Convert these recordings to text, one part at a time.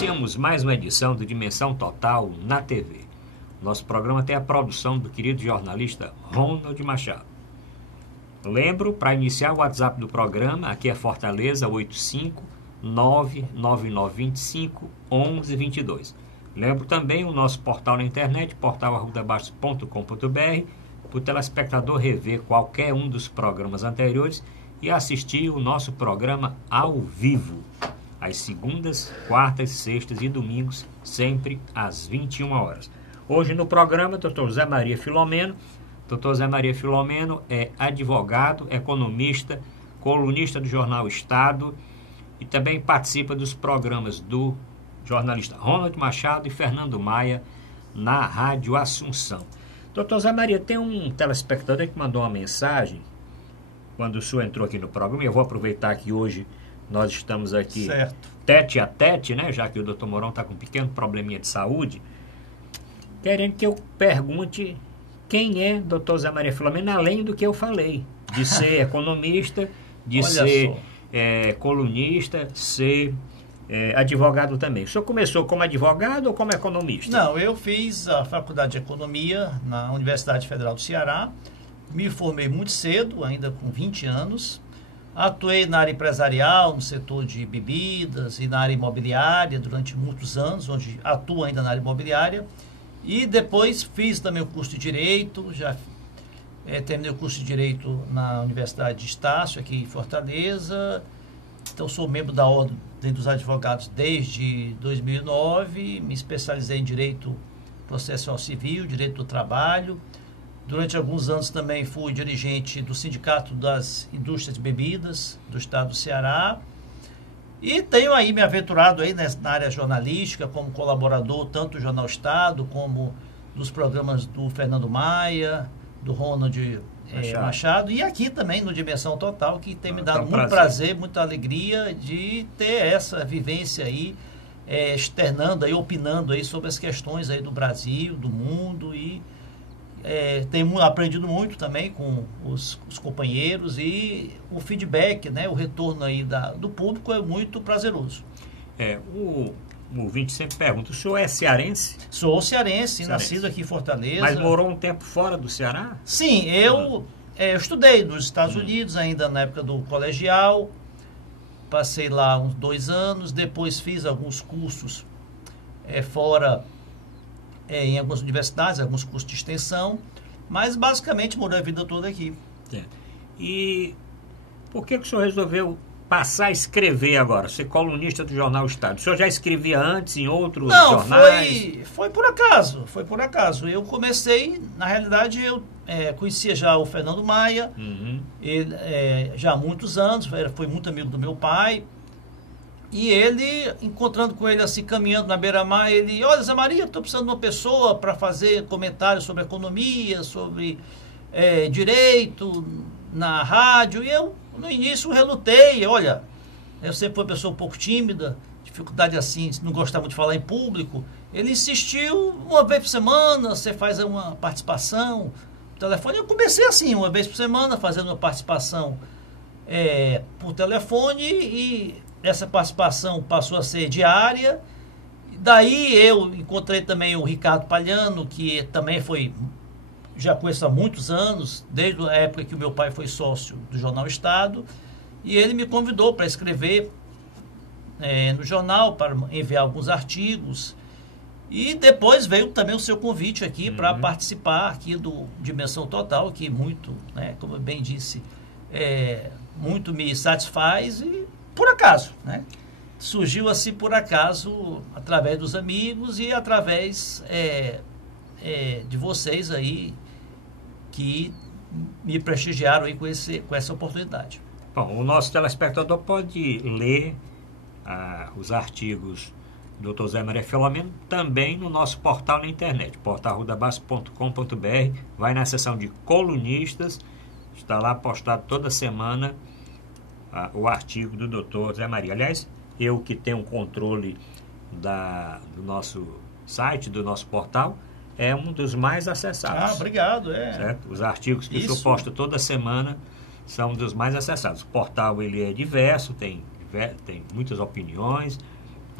Iniciamos mais uma edição do Dimensão Total na TV. Nosso programa tem a produção do querido jornalista Ronald Machado. Lembro, para iniciar o WhatsApp do programa, aqui é Fortaleza 85999251122. Lembro também o nosso portal na internet, portal@arrudabaixo.com.br, para o telespectador rever qualquer um dos programas anteriores e assistir o nosso programa ao vivo, às segundas, quartas, sextas e domingos, sempre às 21 horas. Hoje no programa, Dr. Zé Maria Filomeno. Dr. Zé Maria Filomeno é advogado, economista, colunista do jornal Estado e também participa dos programas do jornalista Ronald Machado e Fernando Maia na Rádio Assunção. Dr. Zé Maria, tem um telespectador que mandou uma mensagem quando o senhor entrou aqui no programa, e eu vou aproveitar que hoje nós estamos aqui tete a tete, né, já que o Dr. Mourão está com um pequeno probleminha de saúde, querendo que eu pergunte quem é Dr. Zé Maria Filomeno, além do que eu falei, de ser economista, de ser colunista, ser advogado também. O senhor começou como advogado ou como economista? Não, eu fiz a faculdade de economia na Universidade Federal do Ceará, me formei muito cedo, ainda com 20 anos, atuei na área empresarial, no setor de bebidas e na área imobiliária durante muitos anos, onde atuo ainda na área imobiliária. E depois fiz também o curso de Direito, já terminei o curso de Direito na Universidade de Estácio, aqui em Fortaleza. Então sou membro da Ordem dos Advogados desde 2009, me especializei em Direito Processual Civil, Direito do Trabalho. Durante alguns anos também fui dirigente do Sindicato das Indústrias de Bebidas do Estado do Ceará. E tenho aí me aventurado aí na área jornalística como colaborador, tanto do Jornal Estado, como dos programas do Fernando Maia, do Ronald Machado, e aqui também no Dimensão Total, que tem me dado muito prazer, muita alegria de ter essa vivência aí, externando aí, opinando aí sobre as questões aí do Brasil, do mundo, e tenho aprendido muito também com os companheiros, e o feedback, né, o retorno aí do público é muito prazeroso. O ouvinte sempre pergunta, o senhor é cearense? Sou cearense, nascido aqui em Fortaleza. Mas morou um tempo fora do Ceará? Sim, eu estudei nos Estados Unidos ainda na época do colegial, passei lá uns 2 anos, depois fiz alguns cursos fora, em algumas universidades, alguns cursos de extensão, mas basicamente morei a vida toda aqui. E por que o senhor resolveu passar a escrever agora, ser colunista do Jornal Estado? O senhor já escrevia antes em outros jornais? Não, foi por acaso, Eu comecei, na realidade, eu conhecia já o Fernando Maia, ele, já há muitos anos, foi muito amigo do meu pai, e ele, encontrando com ele assim, caminhando na beira-mar, ele, olha, Zé Maria, estou precisando de uma pessoa para fazer comentários sobre economia, sobre direito, na rádio, e eu, no início, relutei, olha, eu sempre fui uma pessoa um pouco tímida, dificuldade assim, não gostava muito de falar em público. Ele insistiu, uma vez por semana, você faz uma participação por telefone. Eu comecei assim, uma vez por semana, fazendo uma participação por telefone, e essa participação passou a ser diária. Daí eu encontrei também o Ricardo Palhano, que também já conheço há muitos anos, desde a época que o meu pai foi sócio do Jornal Estado, e ele me convidou para escrever no jornal, para enviar alguns artigos, e depois veio também o seu convite aqui para participar aqui do Dimensão Total, que muito, né, como eu bem disse, muito me satisfaz, e por acaso, né? Surgiu assim por acaso, através dos amigos e através de vocês aí, que me prestigiaram aí com essa oportunidade. Bom, o nosso telespectador pode ler os artigos do Dr. Zé Maria Filomeno também no nosso portal na internet, portal@arrudabaixo.com.br, vai na seção de colunistas, está lá postado toda semana o artigo do Dr. Zé Maria. Aliás, eu que tenho o controle do nosso site, do nosso portal, é um dos mais acessados. Obrigado. Certo? Os artigos que o senhor posta toda semana são um dos mais acessados. O portal ele é diverso, tem muitas opiniões,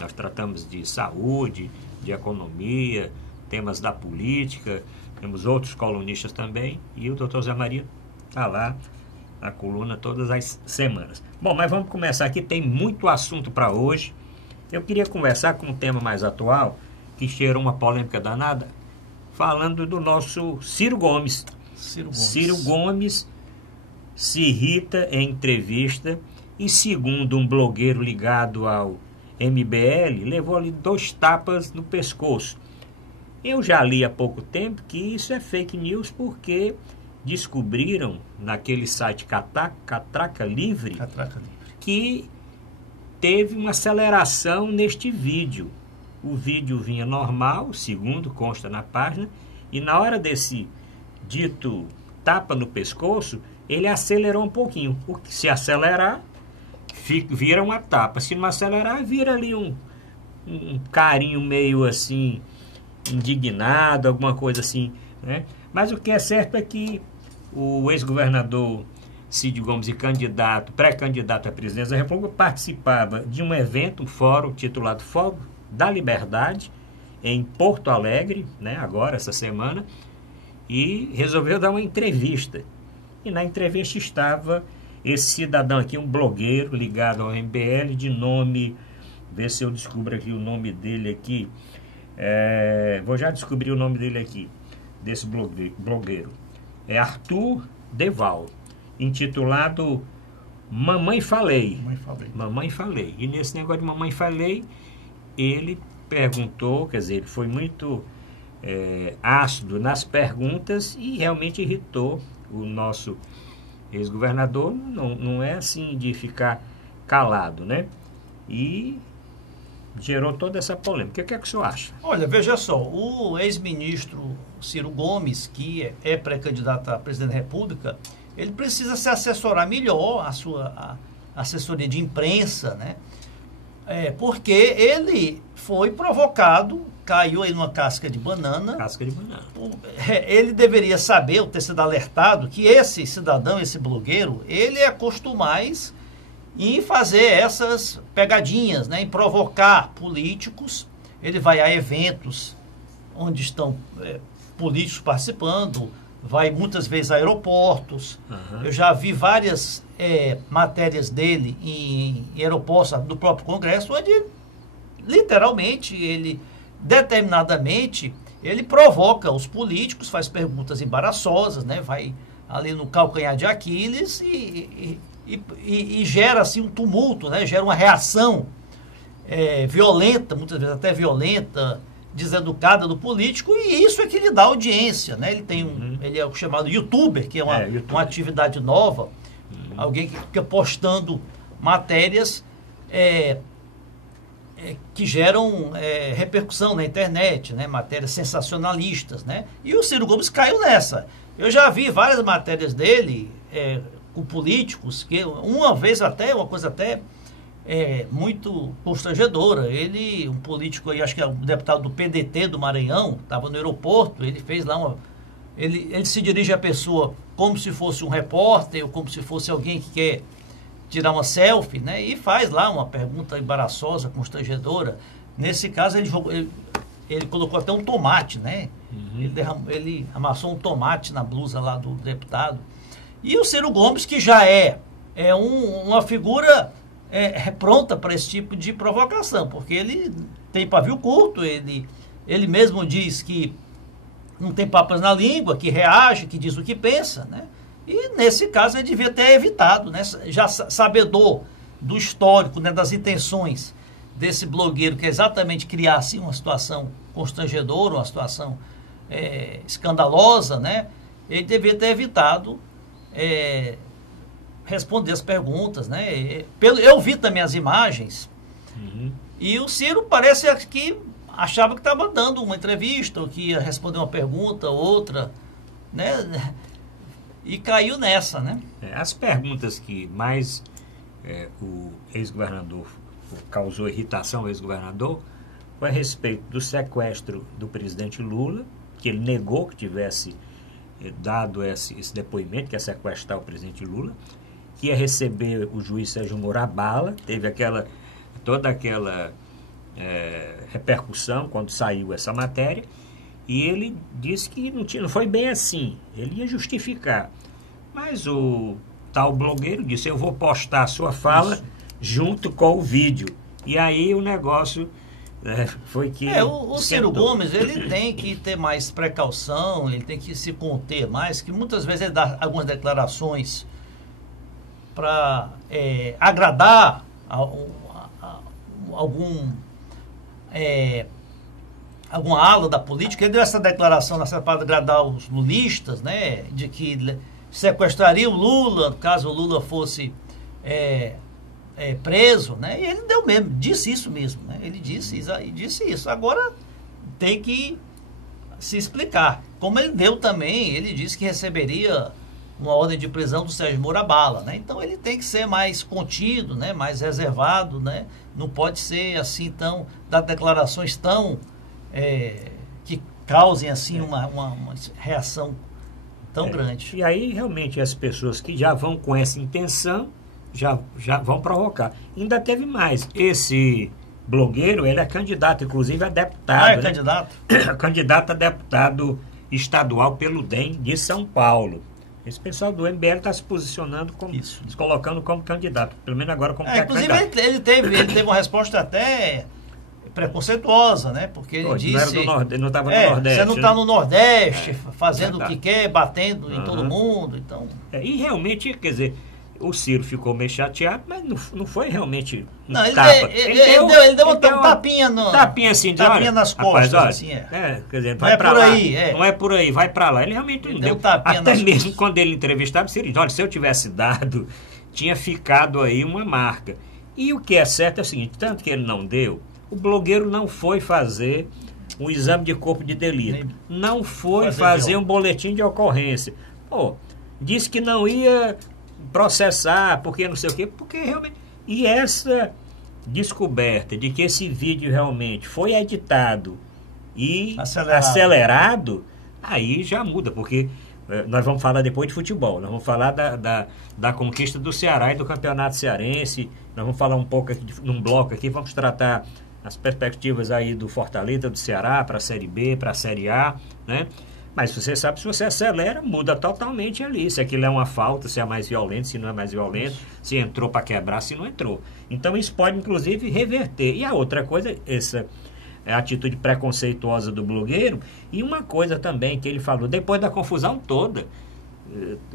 Nós tratamos de saúde, de economia, temas da política, temos outros colunistas também, e o doutor Zé Maria está lá na coluna todas as semanas. Bom, mas vamos começar aqui, tem muito assunto para hoje. Eu queria conversar com um tema mais atual, que gerou uma polêmica danada, falando do nosso Ciro Gomes. Ciro Gomes se irrita em entrevista e, segundo um blogueiro ligado ao MBL, levou ali 2 tapas no pescoço. Eu já li há pouco tempo que isso é fake news porque descobriram naquele site Catraca Livre que teve uma aceleração neste vídeo. O vídeo vinha normal, segundo consta na página, e na hora desse dito tapa no pescoço, ele acelerou um pouquinho. Porque se acelerar, vira uma tapa. Se não acelerar, vira ali um carinho meio assim, indignado, alguma coisa assim, né? Mas o que é certo é que o ex-governador Cid Gomes e pré-candidato à presidência da República participava de um evento, um fórum titulado Fórum da Liberdade, em Porto Alegre, né, agora, essa semana, e resolveu dar uma entrevista. E na entrevista estava esse cidadão aqui, um blogueiro ligado ao MBL, de nome, ver se eu descubro aqui o nome dele aqui, vou já descobrir o nome dele aqui, desse blogueiro. É Arthur Deval, intitulado Mamãe Falei. Mamãe Falei. E nesse negócio de Mamãe Falei, ele perguntou, quer dizer, ele foi muito ácido nas perguntas e realmente irritou o nosso ex-governador. Não é assim de ficar calado, né? E gerou toda essa polêmica. O que é que o senhor acha? Olha, veja só, o ex-ministro Ciro Gomes, que é pré-candidato a presidente da República, ele precisa se assessorar melhor, a sua assessoria de imprensa, né? Porque ele foi provocado, caiu aí numa casca de banana. Ele deveria saber, ou ter sido alertado, que esse cidadão, esse blogueiro, ele acostuma mais em fazer essas pegadinhas, né? Em provocar políticos. Ele vai a eventos onde estão políticos participando, vai muitas vezes a aeroportos. Uhum. Eu já vi várias matérias dele em aeroportos do próprio Congresso, onde literalmente, determinadamente, ele provoca os políticos, faz perguntas embaraçosas, né? Vai ali no calcanhar de Aquiles e gera assim um tumulto, né? Gera uma reação violenta, muitas vezes até violenta, deseducada do político, e isso é que lhe dá audiência, né? Ele é o chamado youtuber, que é uma atividade nova, alguém que fica postando matérias que geram repercussão na internet, né? Matérias sensacionalistas, né? E o Ciro Gomes caiu nessa. Eu já vi várias matérias dele com políticos, que uma vez até, uma coisa até muito constrangedora. Ele, um político aí, acho que é um deputado do PDT do Maranhão, estava no aeroporto, ele fez lá ele se dirige à pessoa como se fosse um repórter, ou como se fosse alguém que quer tirar uma selfie, né? E faz lá uma pergunta embaraçosa, constrangedora. Nesse caso, ele colocou até um tomate, né? Uhum. Ele amassou um tomate na blusa lá do deputado. E o Ciro Gomes, que já uma figura pronta para esse tipo de provocação, porque ele tem pavio curto, ele mesmo diz que não tem papas na língua, que reage, que diz o que pensa, né? E nesse caso ele devia ter evitado, né? Já sabedor do histórico, né, das intenções desse blogueiro, que é exatamente criar assim, uma situação constrangedora, uma situação escandalosa, né? Ele devia ter evitado responder as perguntas, né? Eu vi também as imagens, e o Ciro parece que achava que estava dando uma entrevista, ou que ia responder uma pergunta, outra, né? E caiu nessa, né? As perguntas que mais o ex-governador causou irritação ao ex-governador foi a respeito do sequestro do presidente Lula, que ele negou que tivesse dado esse depoimento, que é sequestrar o presidente Lula, que ia receber o juiz Sérgio Moro à bala, teve toda aquela repercussão quando saiu essa matéria, e ele disse que não foi bem assim, ele ia justificar. Mas o tal blogueiro disse: eu vou postar a sua fala junto com o vídeo. E aí o negócio foi que... o Ciro Gomes, ele tem que ter mais precaução, ele tem que se conter mais, que muitas vezes ele dá algumas declarações para agradar alguma ala da política. Ele deu essa declaração para agradar os lulistas, né, de que sequestraria o Lula caso o Lula fosse preso, né? E ele disse isso mesmo, né? Ele disse isso. Agora tem que se explicar. Como ele deu também, ele disse que receberia uma ordem de prisão do Sérgio Moro Bala, né? Então ele tem que ser mais contido, né? Mais reservado, né? Não pode ser assim dar declarações tão que causem assim uma reação tão grande. E aí realmente as pessoas que já vão com essa intenção já vão provocar. Ainda teve mais. Esse blogueiro, ele é candidato, inclusive a deputado. É candidato? Candidato a deputado estadual pelo DEM de São Paulo. Esse pessoal do MBL está se posicionando se colocando como candidato, pelo menos agora como candidato. Inclusive ele teve uma resposta até preconceituosa, né? Porque ele disse... Não estava no Nordeste. Você não está no Nordeste, fazendo o que quer, batendo em todo mundo, então... E realmente, quer dizer, o Ciro ficou meio chateado, mas não foi realmente tapa. Ele deu um tapinha assim, tapinha nas costas, rapaz, assim, quer dizer, vai pra lá. Não é por aí, vai pra lá. Ele realmente não deu. Até mesmo costas. Quando ele entrevistava, o Ciro disse: olha, se eu tivesse dado, tinha ficado aí uma marca. E o que é certo é o seguinte: tanto que ele não deu, o blogueiro não foi fazer um exame de corpo de delito, não foi fazer um boletim de ocorrência. Disse que não ia processar, porque não sei o quê, porque realmente... E essa descoberta de que esse vídeo realmente foi editado e acelerado, aí já muda, porque nós vamos falar depois de futebol, nós vamos falar da conquista do Ceará e do campeonato cearense, nós vamos falar um pouco aqui, num bloco aqui, vamos tratar as perspectivas aí do Fortaleza, do Ceará, para a Série B, para a Série A, né? Mas você sabe, se você acelera, muda totalmente ali. Se aquilo é uma falta, se é mais violento, se não é mais violento, se entrou para quebrar, se não entrou. Então isso pode, inclusive, reverter. E a outra coisa, essa é a atitude preconceituosa do blogueiro. E uma coisa também que ele falou, depois da confusão toda,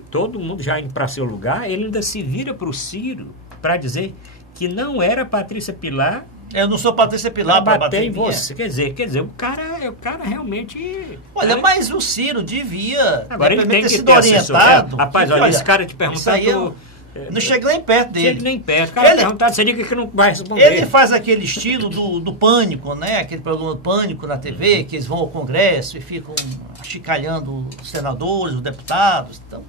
todo mundo já indo para seu lugar, ele ainda se vira para o Ciro para dizer que não era Patrícia Pilar. Eu não sou Patrícia Pilar para bater em você. Quer dizer, o cara realmente... Olha, mas o Ciro devia... Agora ele tem que sido orientado. Rapaz, olha, esse cara te perguntando... Não chega nem perto dele. Chega nem perto. O cara perguntado, você diga que não vai responder. Ele faz aquele estilo do Pânico, né? Aquele programa do Pânico na TV, que eles vão ao Congresso e ficam achicalhando os senadores, os deputados. Então...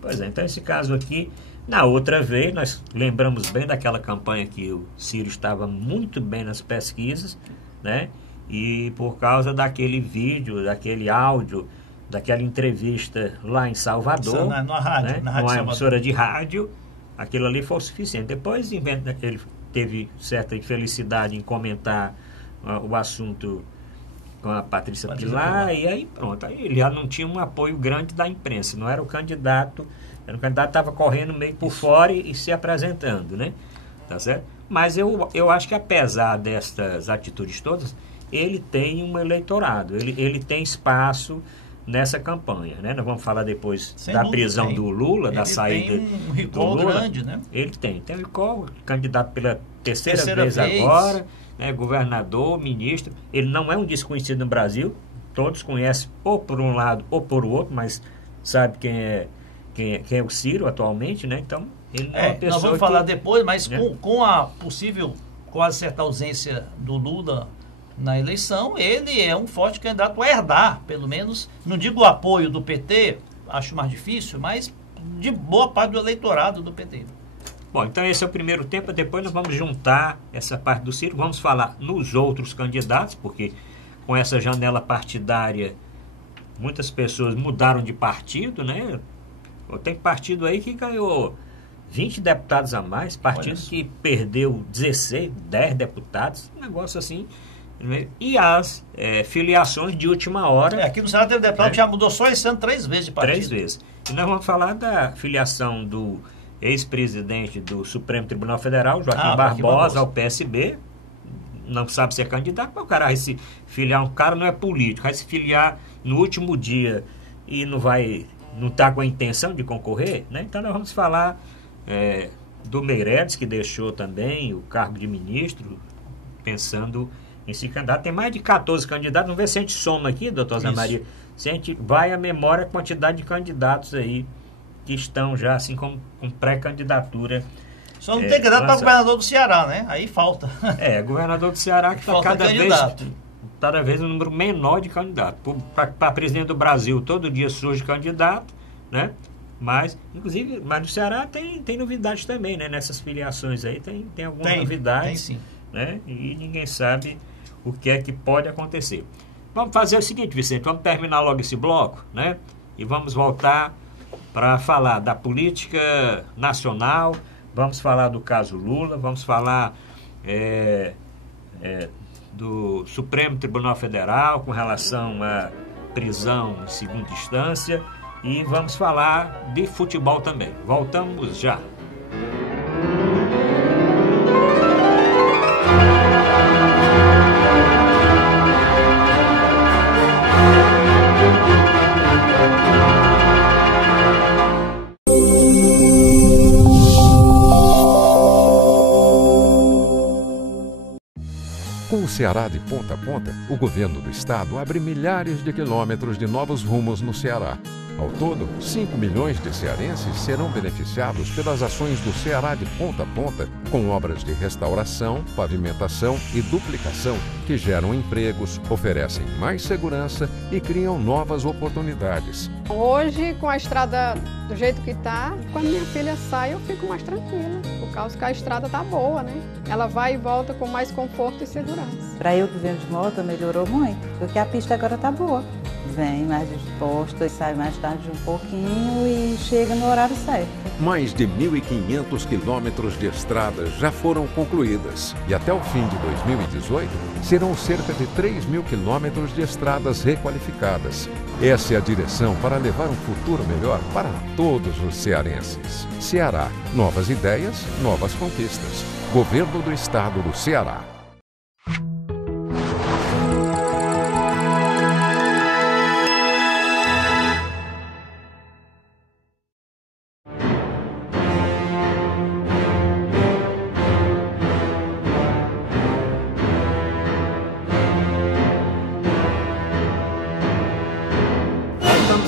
Pois é, então esse caso aqui... Na outra vez, nós lembramos bem daquela campanha que o Ciro estava muito bem nas pesquisas, né? E por causa daquele vídeo, daquele áudio, daquela entrevista lá em Salvador, numa emissora de rádio, aquilo ali foi o suficiente. Depois ele teve certa infelicidade em comentar o assunto com a Patrícia Pilar, e aí pronto. Aí ele já não tinha um apoio grande da imprensa, não era o candidato... O candidato estava correndo meio por fora e se apresentando, né? Tá certo? Mas eu acho que apesar destas atitudes todas, ele tem um eleitorado, ele tem espaço nessa campanha, né? Nós vamos falar depois da prisão do Lula, da saída do Lula. Ele tem um recall grande, né? Ele tem um recall, candidato pela terceira vez agora, né? Governador, ministro. Ele não é um desconhecido no Brasil, todos conhecem ou por um lado ou por outro, mas sabe quem é o Ciro atualmente, né? Então, ele é uma pessoa. Nós vamos falar depois, mas né? com a possível quase certa ausência do Lula na eleição, ele é um forte candidato a herdar, pelo menos, não digo o apoio do PT, acho mais difícil, mas de boa parte do eleitorado do PT. Bom, então esse é o primeiro tempo, depois nós vamos juntar essa parte do Ciro, vamos falar nos outros candidatos, porque com essa janela partidária, muitas pessoas mudaram de partido, né? Tem partido aí que ganhou 20 deputados a mais, partido que perdeu 10 deputados, um negócio assim. E as filiações de última hora. Aqui no Senado teve deputado que já mudou só esse ano 3 vezes de partido. 3 vezes. E nós vamos falar da filiação do ex-presidente do Supremo Tribunal Federal, Joaquim Barbosa, ao PSB. Não sabe se é candidato, mas o cara vai se filiar, um cara não é político, vai se filiar no último dia e não está com a intenção de concorrer, né? Então nós vamos falar do Meirelles, que deixou também o cargo de ministro, pensando em se candidatar. Tem mais de 14 candidatos, vamos ver se a gente soma aqui, doutor Zé Maria, se a gente vai à memória a quantidade de candidatos aí que estão já assim com pré-candidatura. Só não tem candidato para governador do Ceará, né? Aí falta. Governador do Ceará que está cada vez um número menor de candidatos. Para presidente do Brasil, todo dia surge candidato, né? Mas no Ceará tem novidades também, né? Nessas filiações aí tem algumas novidades. Tem sim. Né? E ninguém sabe o que é que pode acontecer. Vamos fazer o seguinte, Vicente, vamos terminar logo esse bloco, né? E vamos voltar para falar da política nacional, vamos falar do caso Lula, vamos falar do Supremo Tribunal Federal com relação à prisão em segunda instância e vamos falar de futebol também. Voltamos já. Com o Ceará de ponta a ponta, o governo do estado abre milhares de quilômetros de novos rumos no Ceará. Ao todo, 5 milhões de cearenses serão beneficiados pelas ações do Ceará de ponta a ponta, com obras de restauração, pavimentação e duplicação que geram empregos, oferecem mais segurança e criam novas oportunidades. Hoje, com a estrada do jeito que está, quando minha filha sai, eu fico mais tranquila, por causa que a estrada está boa, né? Ela vai e volta com mais conforto e segurança. Para eu que venho de moto, melhorou muito, porque a pista agora está boa. Vem mais disposta, sai mais tarde um pouquinho e chega no horário certo. Mais de 1.500 quilômetros de estradas já foram concluídas e até o fim de 2018 serão cerca de 3.000 quilômetros de estradas requalificadas. Essa é a direção para levar um futuro melhor para todos os cearenses. Ceará, novas ideias, novas conquistas. Governo do Estado do Ceará.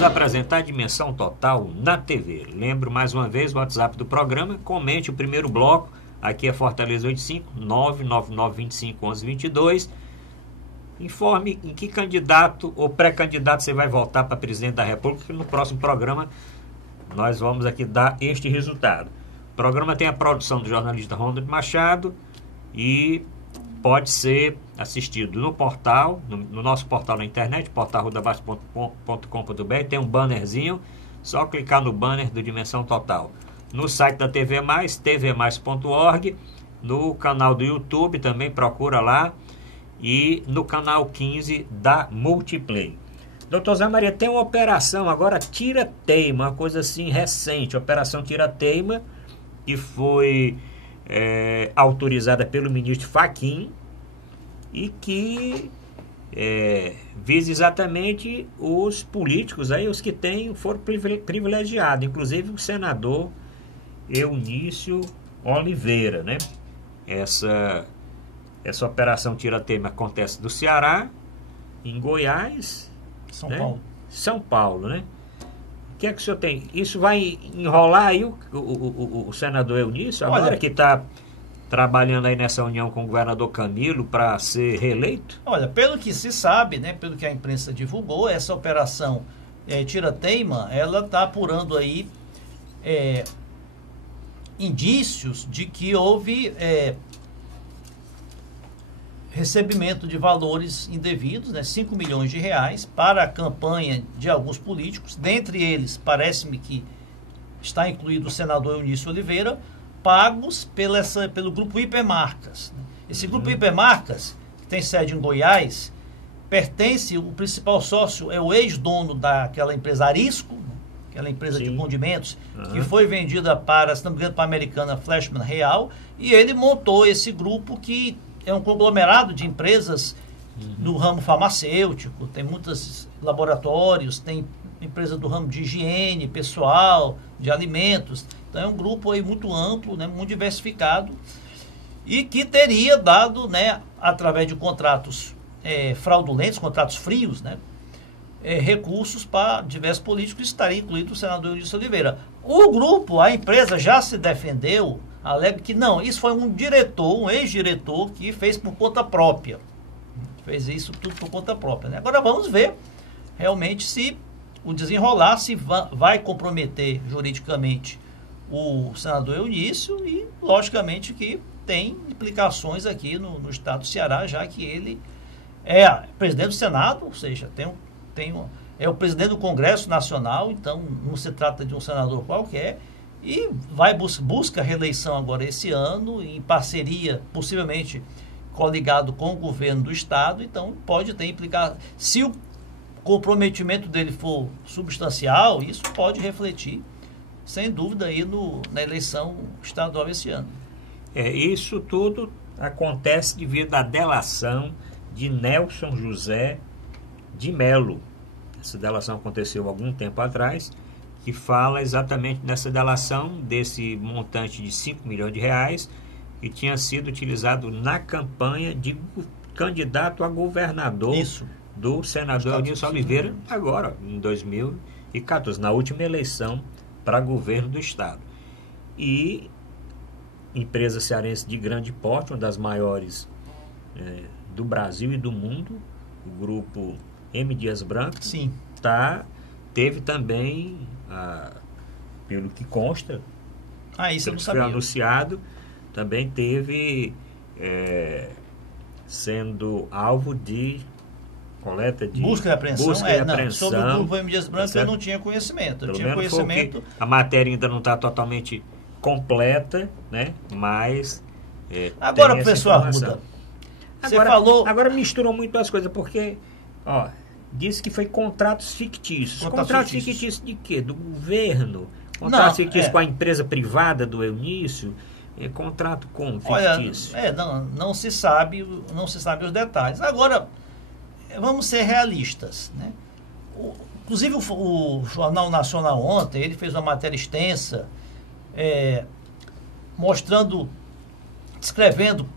Apresentar a dimensão total na TV. Lembro mais uma vez o WhatsApp do programa. Comente o primeiro bloco. Aqui é Fortaleza 85 99925 1122. Informe em que candidato ou pré-candidato você vai votar para presidente da República, que no próximo programa nós vamos aqui dar este resultado. O programa tem a produção do jornalista Ronald Machado e pode ser assistido no portal, no nosso portal na internet, portalrudabaixo.com.br, tem um bannerzinho, só clicar no banner do Dimensão Total. No site da TV Mais, tvmais.org, no canal do YouTube também procura lá e no canal 15 da Multiplay. Doutor Zé Maria, tem uma operação agora Tira-Teima, uma coisa assim recente, Operação Tira-Teima, que foi autorizada pelo ministro Fachin e que visa exatamente os políticos, aí, os que foram privilegiados, inclusive o senador Eunício Oliveira, né? Essa operação Tira-Teima acontece do Ceará, em Goiás, São Paulo, né? O que é que o senhor tem? Isso vai enrolar aí o senador Eunício, agora que está trabalhando aí nessa união com o governador Camilo para ser reeleito? Olha, pelo que se sabe, né, pelo que a imprensa divulgou, essa operação Tira-Teima, ela está apurando aí indícios de que houve recebimento de valores indevidos, né, 5 milhões de reais para a campanha de alguns políticos. Dentre eles, parece-me que está incluído o senador Eunício Oliveira, pagos pelo grupo Hipermarcas. Esse grupo Hipermarcas, que tem sede em Goiás, pertence, o principal sócio é o ex-dono daquela empresa Arisco, aquela empresa de condimentos, que foi vendida para, se não me engano, para a americana Flashman Real, e ele montou esse grupo que é um conglomerado de empresas no ramo farmacêutico, tem muitos laboratórios, tem empresa do ramo de higiene pessoal, de alimentos. Então é um grupo aí muito amplo, né, muito diversificado, e que teria dado, né, através de contratos fraudulentos, contratos frios, né, recursos para diversos políticos, estaria incluído o senador Eunício Oliveira. O grupo, a empresa já se defendeu, alega que não, isso foi um diretor, um ex-diretor que fez por conta própria. Fez isso tudo por conta própria, né? Agora vamos ver realmente se o desenrolar se vai comprometer juridicamente o senador Eunício, e logicamente que tem implicações aqui no estado do Ceará, já que ele é presidente do Senado, ou seja, é o presidente do Congresso Nacional, então não se trata de um senador qualquer, e busca reeleição agora esse ano, em parceria, possivelmente coligado com o governo do estado, então pode ter implicado. Se o comprometimento dele for substancial, isso pode refletir, sem dúvida, aí na eleição estadual esse ano. Isso tudo acontece devido à delação de Nelson José de Melo. Essa delação aconteceu algum tempo atrás, que fala exatamente nessa delação desse montante de 5 milhões de reais que tinha sido utilizado na campanha de candidato a governador do senador Eunício Oliveira, agora, em 2014, na última eleição para governo do estado. E empresa cearense de grande porte, uma das maiores do Brasil e do mundo, o grupo M. Dias Branco, teve também, pelo que consta, isso foi anunciado, também teve sendo alvo de coleta de busca e apreensão. Apreensão. Sobre o grupo M. Dias Branco eu não tinha conhecimento. Eu tinha conhecimento. A matéria ainda não está totalmente completa, né? Mas agora, professor Arruda, você falou. Agora misturam muito as coisas, porque disse que foi contratos fictícios. Contratos fictícios de quê? Do governo? Contratos fictícios com a empresa privada do Eunício? Contrato com fictício? Não se sabe os detalhes. Agora, vamos ser realistas, né? Inclusive o Jornal Nacional ontem, ele fez uma matéria extensa, descrevendo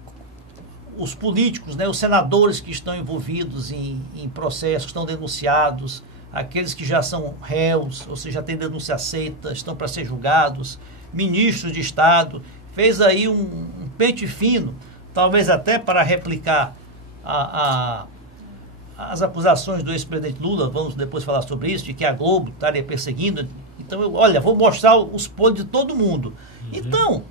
os políticos, né, os senadores que estão envolvidos em processos, estão denunciados, aqueles que já são réus, ou seja, já têm denúncia aceita, estão para ser julgados, ministros de Estado. Fez aí um pente fino, talvez até para replicar as acusações do ex-presidente Lula, vamos depois falar sobre isso, de que a Globo estaria perseguindo. Então, vou mostrar os podres de todo mundo. Então,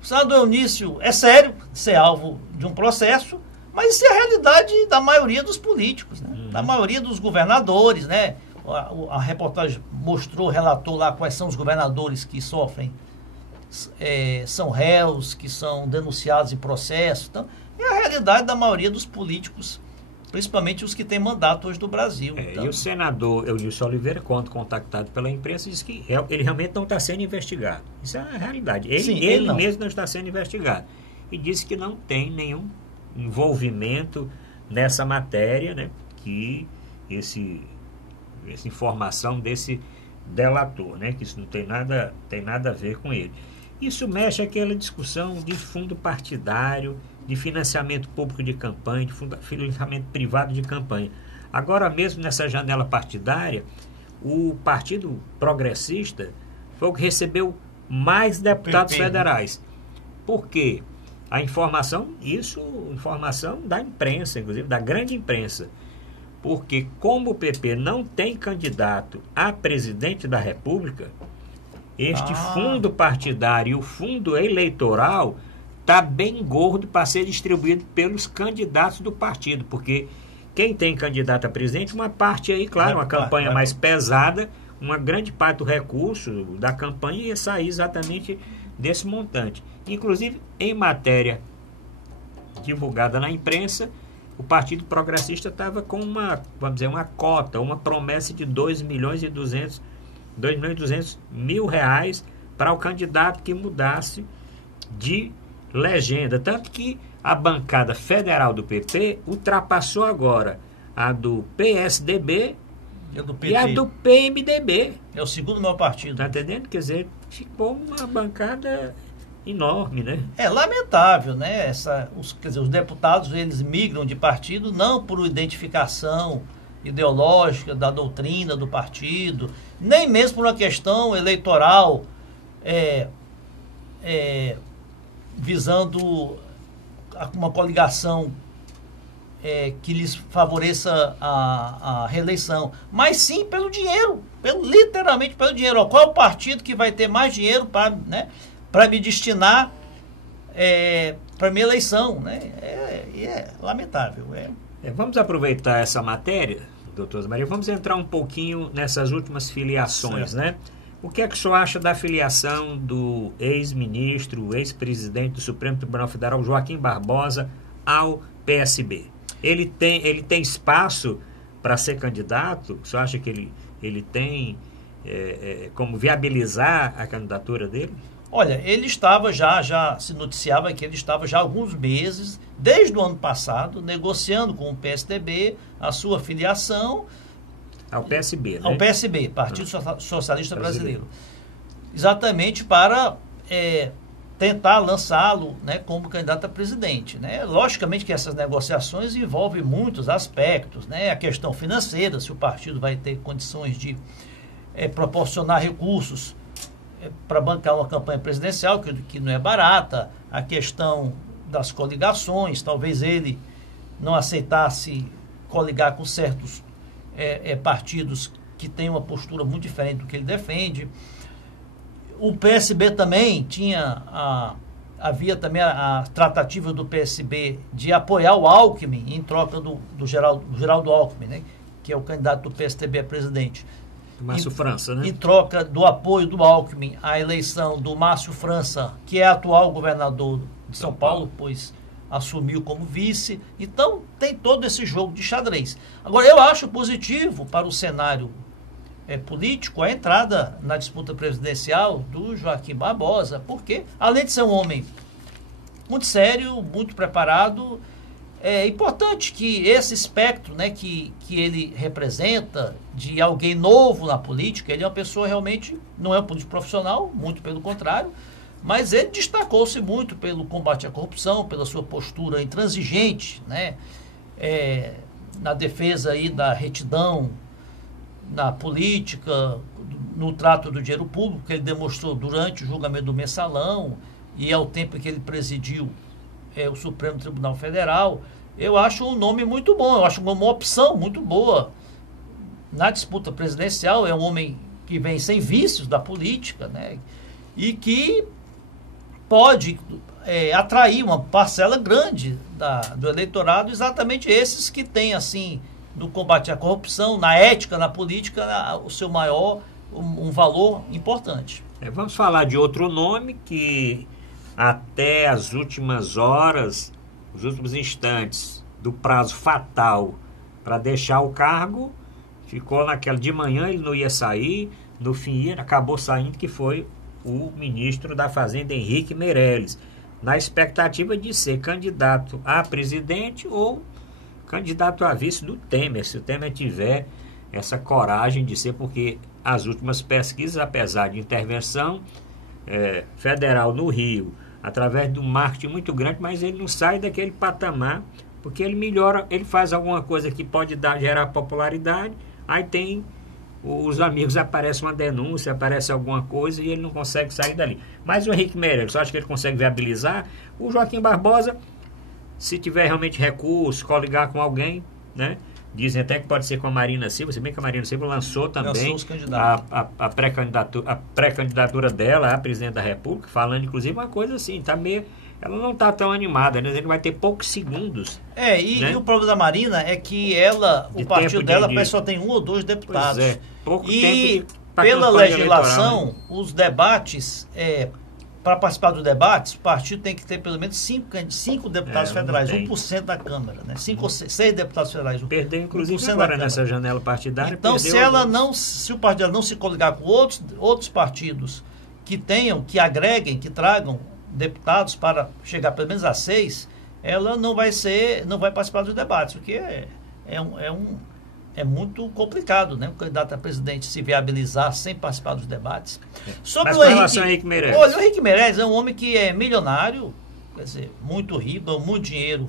o senador Eunício é sério ser alvo de um processo, mas isso é a realidade da maioria dos políticos, né? Da maioria dos governadores, né? A reportagem relatou lá quais são os governadores que sofrem, são réus, que são denunciados em processo. Então, é a realidade da maioria dos políticos, principalmente os que têm mandato hoje do Brasil. E o senador Eunício Oliveira, quando contactado pela imprensa, disse que ele realmente não está sendo investigado. Isso é a realidade. Ele mesmo não está sendo investigado. E disse que não tem nenhum envolvimento nessa matéria, né, que essa informação desse delator, né, que isso não tem nada a ver com ele. Isso mexe aquela discussão de fundo partidário, de financiamento público de campanha, de financiamento privado de campanha. Agora mesmo, nessa janela partidária, o Partido Progressista foi o que recebeu mais deputados federais. Por quê? A informação da imprensa, inclusive, da grande imprensa. Porque como o PP não tem candidato a presidente da República, este fundo partidário e o fundo eleitoral está bem gordo para ser distribuído pelos candidatos do partido, porque quem tem candidato a presidente, uma parte aí, claro, uma campanha mais pesada, uma grande parte do recurso da campanha ia sair exatamente desse montante. Inclusive, em matéria divulgada na imprensa, o Partido Progressista estava com uma cota, uma promessa de 2.200.000 reais para o candidato que mudasse de legenda. Tanto que a bancada federal do PP ultrapassou agora a do PSDB e a do PMDB. É o segundo maior partido. Está entendendo? Quer dizer, ficou uma bancada enorme, né? É lamentável, né? Os deputados, eles migram de partido não por identificação ideológica da doutrina do partido, nem mesmo por uma questão eleitoral visando uma coligação que lhes favoreça a reeleição, mas sim pelo dinheiro, literalmente pelo dinheiro. Qual é o partido que vai ter mais dinheiro para me destinar para minha eleição? Né? É lamentável. Vamos aproveitar essa matéria, doutora Maria, vamos entrar um pouquinho nessas últimas filiações, né? O que é que o senhor acha da filiação do ex-ministro, ex-presidente do Supremo Tribunal Federal, Joaquim Barbosa, ao PSB? Ele tem espaço para ser candidato? O senhor acha que ele tem como viabilizar a candidatura dele? Olha, ele estava já se noticiava que ele estava já há alguns meses, desde o ano passado, negociando com o PSDB a sua filiação ao PSB, né? Ao PSB, Partido Socialista Brasileiro. Exatamente para tentar lançá-lo, né, como candidato a presidente, né? Logicamente que essas negociações envolvem muitos aspectos, né? A questão financeira, se o partido vai ter condições de proporcionar recursos para bancar uma campanha presidencial, que não é barata, a questão das coligações, talvez ele não aceitasse coligar com certos partidos que têm uma postura muito diferente do que ele defende. O PSB também havia também a tratativa do PSB de apoiar o Alckmin em troca do Geraldo Alckmin, né, que é o candidato do PSDB a presidente. Márcio França, né? Em troca do apoio do Alckmin à eleição do Márcio França, que é atual governador de São Paulo, pois assumiu como vice. Então, tem todo esse jogo de xadrez. Agora, eu acho positivo para o cenário político a entrada na disputa presidencial do Joaquim Barbosa, porque, além de ser um homem muito sério, muito preparado, é importante que esse espectro, né, que ele representa, de alguém novo na política, ele é uma pessoa realmente, não é um político profissional, muito pelo contrário, mas ele destacou-se muito pelo combate à corrupção, pela sua postura intransigente, né, na defesa aí da retidão na política, no trato do dinheiro público, que ele demonstrou durante o julgamento do Mensalão e ao tempo que ele presidiu o Supremo Tribunal Federal. Eu acho um nome muito bom, eu acho uma opção muito boa na disputa presidencial. É um homem que vem sem vícios da política, né, e que pode atrair uma parcela grande do eleitorado, exatamente esses que têm, assim, no combate à corrupção, na ética, na política, o seu maior, um valor importante. Vamos falar de outro nome que até as últimas horas, os últimos instantes do prazo fatal para deixar o cargo, ficou naquela de manhã, ele não ia sair, no fim acabou saindo, que foi o ministro da Fazenda, Henrique Meirelles, na expectativa de ser candidato a presidente ou candidato a vice do Temer, se o Temer tiver essa coragem de ser, porque as últimas pesquisas, apesar de intervenção federal no Rio, através de um marketing muito grande, mas ele não sai daquele patamar, porque ele melhora, ele faz alguma coisa que pode gerar popularidade, aí tem os amigos, aparece uma denúncia, aparece alguma coisa e ele não consegue sair dali. Mas o Henrique Meirelles, você acha que ele consegue viabilizar? O Joaquim Barbosa, se tiver realmente recurso, coligar com alguém, né? Dizem até que pode ser com a Marina Silva, se bem que a Marina Silva lançou também a pré-candidatura dela a presidente da República, falando inclusive uma coisa assim, tá meio, ela não está tão animada, né? Ele vai ter poucos segundos. Né? E o problema da Marina é que o partido dela só tem 1 ou 2 deputados. Pois pouco tempo pela legislação, os debates, para participar dos debates, o partido tem que ter pelo menos 5 deputados federais, 1% da Câmara, né? 5 ou 6 deputados federais. Perdeu, inclusive, agora nessa janela partidária. Então, se o partido não se coligar com outros partidos que agreguem, que tragam deputados para chegar pelo menos a 6, ela não vai participar dos debates, porque é muito complicado, né? O candidato a presidente se viabilizar sem participar dos debates. Sobre o Henrique Meirelles. Olha, o Henrique Meirelles é um homem que é milionário, quer dizer, muito rico, deu muito dinheiro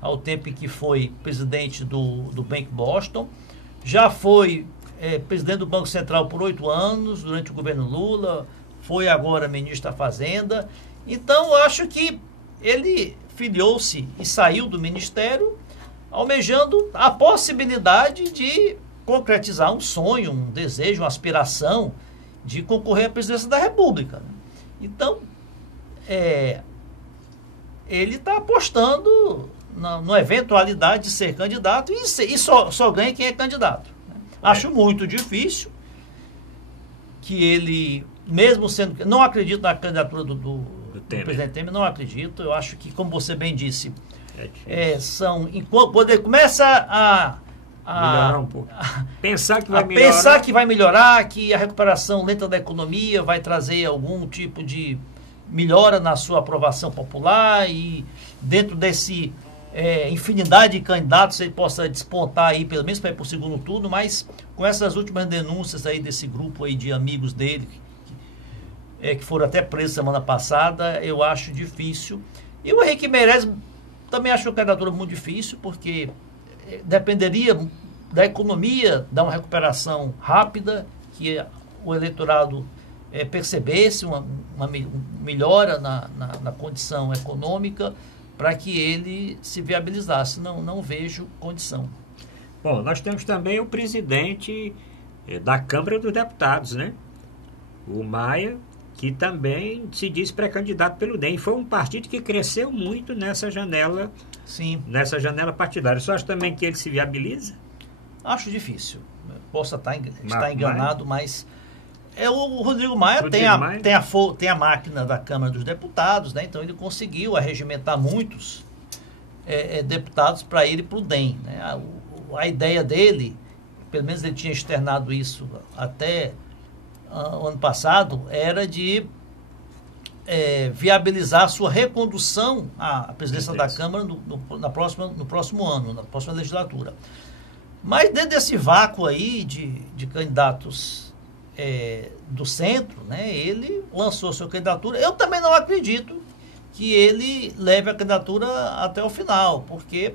ao tempo em que foi presidente do Bank Boston. Já foi presidente do Banco Central por 8 anos, durante o governo Lula, foi agora ministro da Fazenda. Então, eu acho que ele filiou-se e saiu do ministério almejando a possibilidade de concretizar um sonho, um desejo, uma aspiração de concorrer à presidência da República. Então, ele está apostando na eventualidade de ser candidato e só ganha quem é candidato. Acho muito difícil que ele, mesmo sendo... Não acredito na candidatura do presidente Temer, não acredito. Eu acho que, como você bem disse... quando ele começa a melhorar um pouco. Pensar que vai melhorar, que a recuperação lenta da economia vai trazer algum tipo de melhora na sua aprovação popular e dentro desse infinidade de candidatos ele possa despontar aí, pelo menos para ir para o segundo turno, mas com essas últimas denúncias aí desse grupo aí de amigos dele que foram até presos semana passada, eu acho difícil. E o Henrique Meirelles também acho a candidatura muito difícil, porque dependeria da economia, dar uma recuperação rápida, que o eleitorado percebesse uma melhora na condição econômica, para que ele se viabilizasse. Não vejo condição. Bom, nós temos também o presidente da Câmara dos Deputados, né? O Maia, que também se diz pré-candidato pelo DEM. Foi um partido que cresceu muito nessa janela, sim, nessa janela partidária. Você acha também que ele se viabiliza? Acho difícil. Posso estar enganado, mas o Rodrigo Maia tem a máquina da Câmara dos Deputados, né? Então ele conseguiu arregimentar muitos deputados para ele para o DEM. Né? A ideia dele, pelo menos ele tinha externado isso até o ano passado, era de viabilizar a sua recondução à presidência da Câmara no próximo ano, na próxima legislatura. Mas dentro desse vácuo aí de candidatos do centro, né, ele lançou sua candidatura. Eu também não acredito que ele leve a candidatura até o final, porque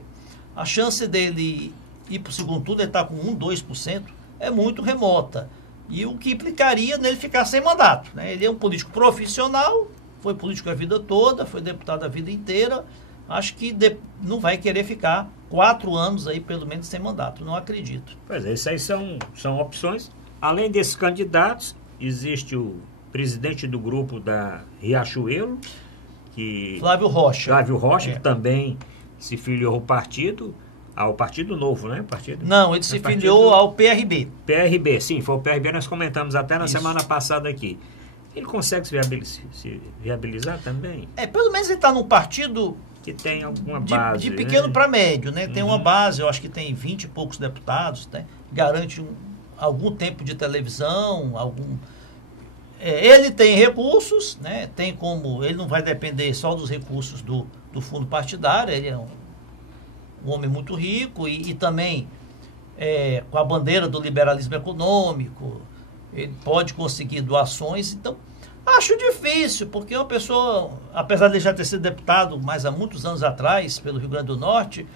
a chance dele ir para o segundo turno, ele está com 2%, é muito remota. E o que implicaria nele ficar sem mandato. Né? Ele é um político profissional, foi político a vida toda, foi deputado a vida inteira. Acho que não vai querer ficar 4 anos aí, pelo menos, sem mandato. Não acredito. Pois é, essas aí são opções. Além desses candidatos, existe o presidente do grupo da Riachuelo, Flávio Rocha, que também se filiou ao Partido Novo, né? Não, ele se filiou ao PRB. PRB, sim, foi o PRB, nós comentamos até na semana passada aqui. Ele consegue se viabilizar também? Pelo menos ele está num partido que tem alguma base. De pequeno para médio, né? Tem uma base, eu acho que tem 20 e poucos deputados, né? Garante algum tempo de televisão, ele tem recursos, né? Ele não vai depender só dos recursos do fundo partidário, ele é um homem muito rico e também com a bandeira do liberalismo econômico, ele pode conseguir doações. Então, acho difícil, porque uma pessoa, apesar de já ter sido deputado, mas há muitos anos atrás, pelo Rio Grande do Norte,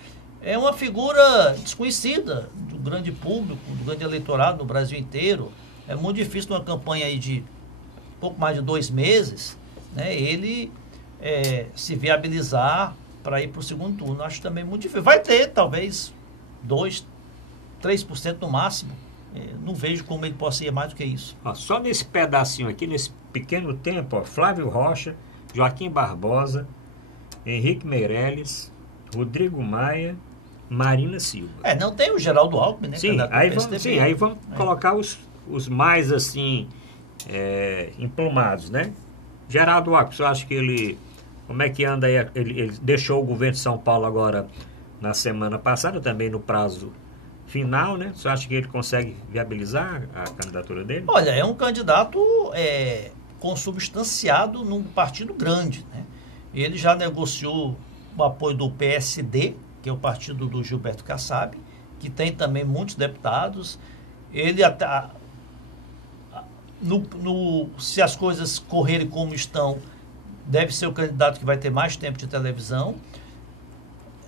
é uma figura desconhecida do grande público, do grande eleitorado no Brasil inteiro. É muito difícil numa campanha aí de pouco mais de 2 meses, né, ele se viabilizar para ir para o segundo turno. Acho também muito difícil. Vai ter, talvez, 2%, 3% no máximo. Não vejo como ele possa ir mais do que isso. Só nesse pedacinho aqui, nesse pequeno tempo, Flávio Rocha, Joaquim Barbosa, Henrique Meirelles, Rodrigo Maia, Marina Silva. Não tem o Geraldo Alckmin, né? Sim, aí vamos colocar os os mais assim emplumados, né? Geraldo Alckmin, eu acho que ele, como é que anda aí? Ele deixou o governo de São Paulo agora na semana passada, também no prazo final, né? Você acha que ele consegue viabilizar a candidatura dele? Olha, é um candidato consubstanciado num partido grande, né? Ele já negociou o apoio do PSD, que é o partido do Gilberto Kassab, que tem também muitos deputados. Ele até, se as coisas correrem como estão, deve ser o candidato que vai ter mais tempo de televisão.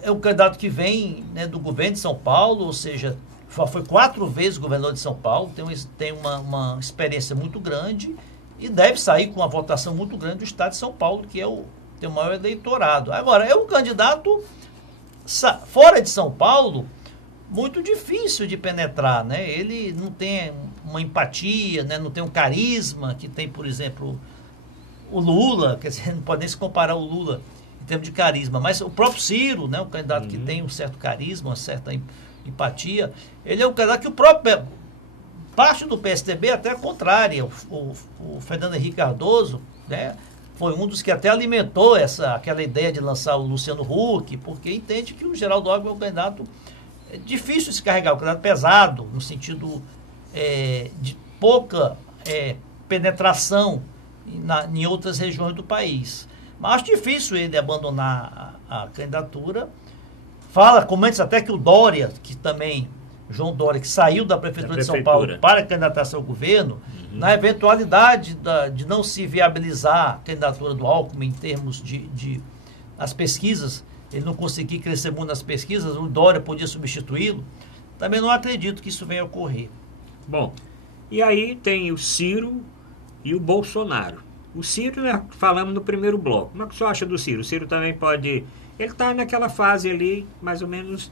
É o candidato que vem, né, do governo de São Paulo, ou seja, foi 4 vezes governador de São Paulo, tem uma experiência muito grande e deve sair com uma votação muito grande do estado de São Paulo, que tem o maior eleitorado. Agora, é um candidato fora de São Paulo muito difícil de penetrar, né? Ele não tem uma empatia, né? Não tem um carisma que tem, por exemplo, o Lula, quer dizer, não pode nem se comparar o Lula em termos de carisma, mas o próprio Ciro, né? Um candidato que tem um certo carisma, uma certa empatia, ele é um candidato que o próprio parte do PSDB até contrária. O Fernando Henrique Cardoso, né? Foi um dos que até alimentou aquela ideia de lançar o Luciano Huck, porque entende que o Geraldo Alckmin é um candidato difícil de se carregar, um candidato pesado, no sentido de pouca penetração em outras regiões do país. Mas acho difícil ele abandonar a candidatura. Comenta até que o Dória, que também, João Dória, que saiu da Prefeitura de São Paulo para candidatar-se ao governo, na eventualidade de não se viabilizar a candidatura do Alckmin em termos de as pesquisas, ele não conseguir crescer muito nas pesquisas, o Dória podia substituí-lo. Também não acredito que isso venha a ocorrer. Bom, e aí tem o Ciro e o Bolsonaro. O Ciro, né, falamos no primeiro bloco. Como é que você acha do Ciro? O Ciro também pode... Ele está naquela fase ali, mais ou menos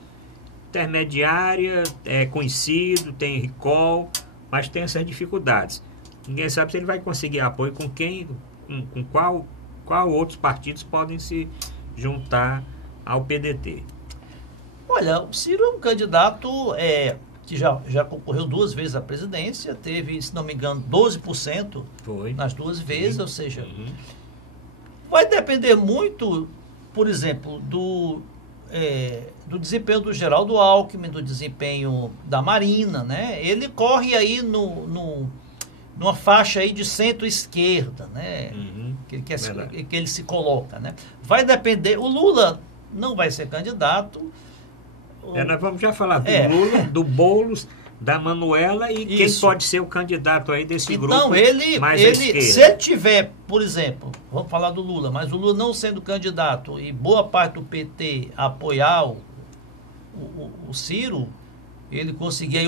intermediária, é conhecido, tem recall, mas tem essas dificuldades. Ninguém sabe se ele vai conseguir apoio com quem, com qual outros partidos podem se juntar ao PDT. Olha, o Ciro é um candidato que já concorreu 2 vezes à presidência, teve, se não me engano, 12% nas 2 vezes, ou seja, vai depender muito, por exemplo, do desempenho do Geraldo Alckmin, do desempenho da Marina, né? Ele corre aí numa faixa aí de centro-esquerda, né? Que ele se coloca, né? Vai depender, o Lula não vai ser candidato. Nós vamos já falar do Lula, do Boulos, da Manuela e quem pode ser o candidato aí desse grupo mais à esquerda. Se ele tiver, por exemplo, vamos falar do Lula, mas o Lula não sendo candidato e boa parte do PT apoiar o Ciro, ele conseguir aí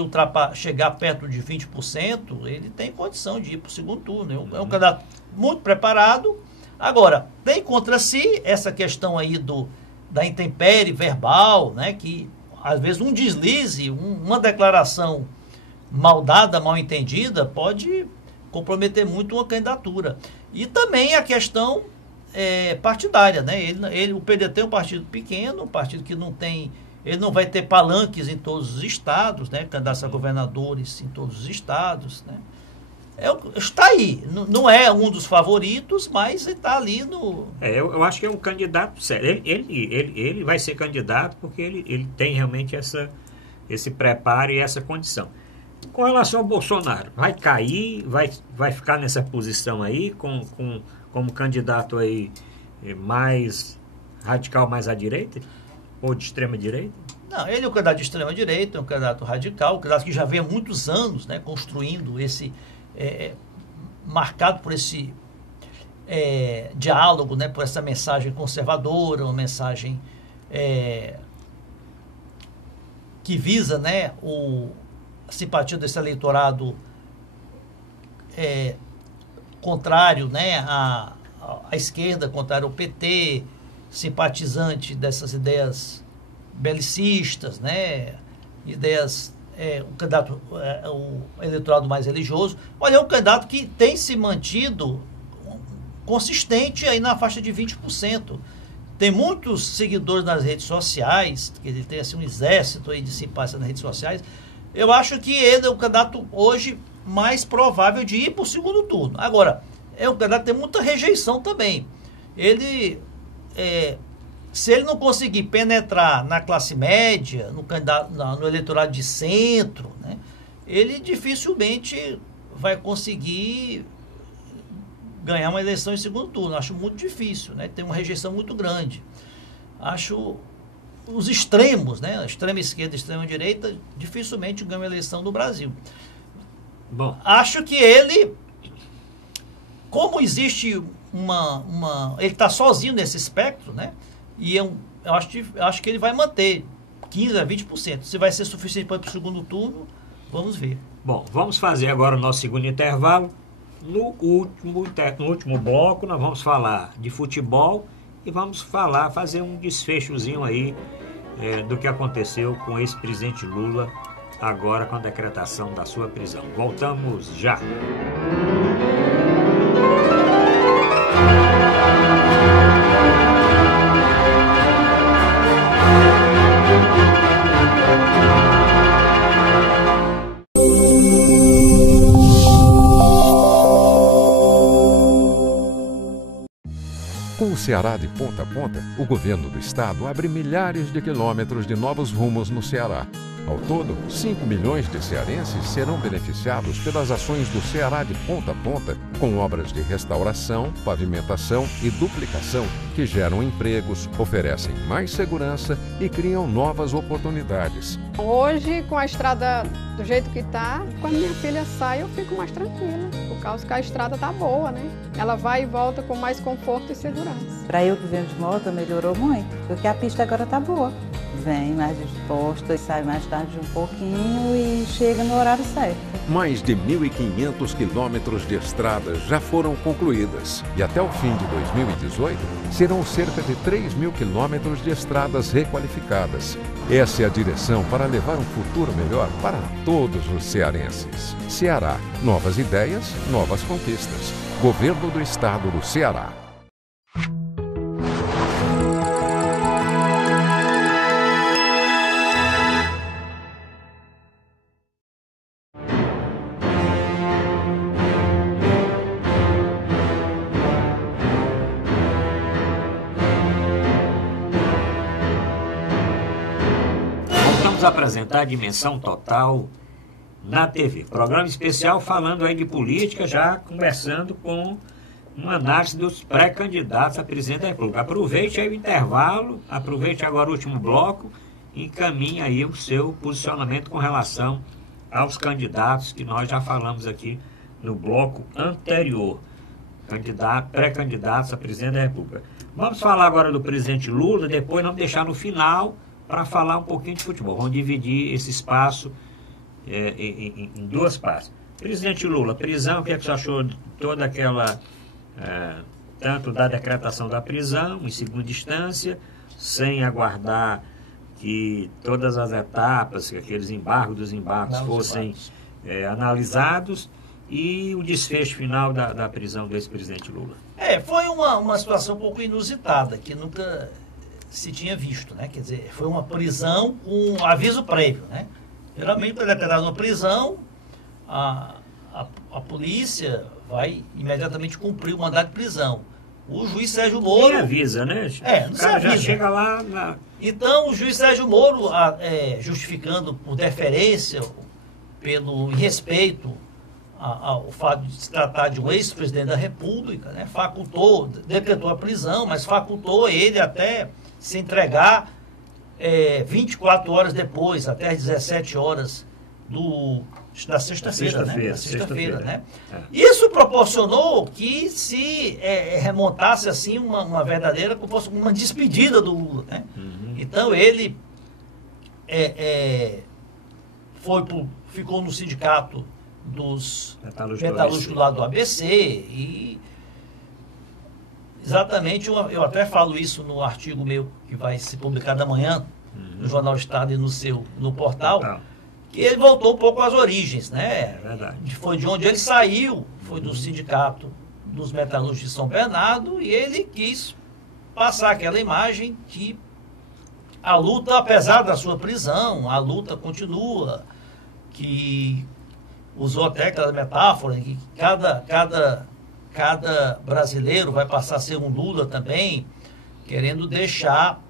chegar perto de 20%, ele tem condição de ir para o segundo turno. É um candidato muito preparado. Agora, tem contra si essa questão aí da intempérie verbal, né, que às vezes um deslize, uma declaração mal dada, mal entendida, pode comprometer muito uma candidatura. E também a questão partidária, né? O PDT é um partido pequeno, um partido que ele não vai ter palanques em todos os estados, né? Candidatos a governadores em todos os estados, né? Está aí, não é um dos favoritos, mas está ali no... Eu acho que é um candidato sério. Ele vai ser candidato porque ele tem realmente esse preparo e essa condição. Com relação ao Bolsonaro, vai cair, vai ficar nessa posição aí, como candidato aí mais radical, mais à direita? Ou de extrema direita? Não, ele é um candidato de extrema direita, é um candidato radical, um candidato que já vem há muitos anos, né, construindo esse... marcado por esse diálogo, né, por essa mensagem conservadora, uma mensagem que visa, né, a simpatia desse eleitorado contrário, né, à esquerda, contrário ao PT, simpatizante dessas ideias belicistas, né, ideias... o eleitorado mais religioso. Olha, é um candidato que tem se mantido consistente aí na faixa de 20%. Tem muitos seguidores nas redes sociais, que ele tem assim, um exército aí de simpatias nas redes sociais. Eu acho que ele é um candidato hoje mais provável de ir para o segundo turno. Agora, é um candidato que tem muita rejeição também. Ele, se ele não conseguir penetrar na classe média, no eleitorado de centro, né, ele dificilmente vai conseguir ganhar uma eleição em segundo turno. Acho muito difícil, né? Tem uma rejeição muito grande. Acho os extremos, né? A extrema esquerda e a extrema direita dificilmente ganham eleição no Brasil. Bom, acho que ele, como existe ele está sozinho nesse espectro, né? E eu acho que ele vai manter 15% a 20%. Se vai ser suficiente para ir para o segundo turno, vamos ver. Bom, vamos fazer agora o nosso segundo intervalo. No último bloco, nós vamos falar de futebol e vamos fazer um desfechozinho aí do que aconteceu com o ex-presidente Lula agora com a decretação da sua prisão. Voltamos já. Com o Ceará de ponta a ponta, o governo do estado abre milhares de quilômetros de novos rumos no Ceará. Ao todo, 5 milhões de cearenses serão beneficiados pelas ações do Ceará de ponta a ponta, com obras de restauração, pavimentação e duplicação que geram empregos, oferecem mais segurança e criam novas oportunidades. Hoje, com a estrada do jeito que está, quando minha filha sai, eu fico mais tranquila, por causa que a estrada está boa, né? Ela vai e volta com mais conforto e segurança. Para eu que venho de moto, melhorou muito, porque a pista agora está boa. Vem mais disposta, sai mais tarde um pouquinho e chega no horário certo. Mais de 1.500 quilômetros de estradas já foram concluídas e até o fim de 2018 serão cerca de 3.000 quilômetros de estradas requalificadas. Essa é a direção para levar um futuro melhor para todos os cearenses. Ceará, novas ideias, novas conquistas. Governo do Estado do Ceará. Apresentar a Dimensão Total na TV. Programa especial falando aí de política, já conversando com uma análise dos pré-candidatos a presidente da República. Aproveite aí o intervalo, aproveite agora o último bloco e encaminhe aí o seu posicionamento com relação aos candidatos que nós já falamos aqui no bloco anterior. Pré-candidatos a presidente da República. Vamos falar agora do presidente Lula, depois vamos deixar no final para falar um pouquinho de futebol. Vamos dividir esse espaço em duas partes. Presidente Lula, prisão, o que é que você achou de toda aquela, tanto da decretação da prisão, em segunda instância, sem aguardar que todas as etapas, que aqueles embargos dos embargos fossem analisados, e o desfecho final da prisão do ex-presidente Lula? Foi uma situação um pouco inusitada, que nunca se tinha visto, né? Quer dizer, foi uma prisão com aviso prévio, né? Geralmente, quando é declarado uma prisão, a polícia vai imediatamente cumprir o mandado de prisão. O juiz Sérgio Moro... Nem avisa, né? Não se avisa. Já chega lá... Então, o juiz Sérgio Moro, justificando por deferência, pelo respeito ao fato de se tratar de um ex-presidente da República, né? Decretou a prisão, mas facultou ele até se entregar 24 horas depois, até às 17 horas da sexta-feira, né? Sexta-feira, né? Isso proporcionou que se remontasse assim uma verdadeira, uma despedida do Lula, né? Uhum. Então ele ficou no sindicato dos metalúrgicos lá do ABC e exatamente, eu até falo isso no artigo meu que vai ser publicado amanhã no Jornal Estado e no portal, que ele voltou um pouco às origens, né? Verdade. Foi de onde ele saiu, foi do sindicato dos metalúrgicos de São Bernardo, e ele quis passar aquela imagem que a luta, apesar da sua prisão, a luta continua, que usou até aquela metáfora que cada brasileiro vai passar a ser um Lula também, querendo deixar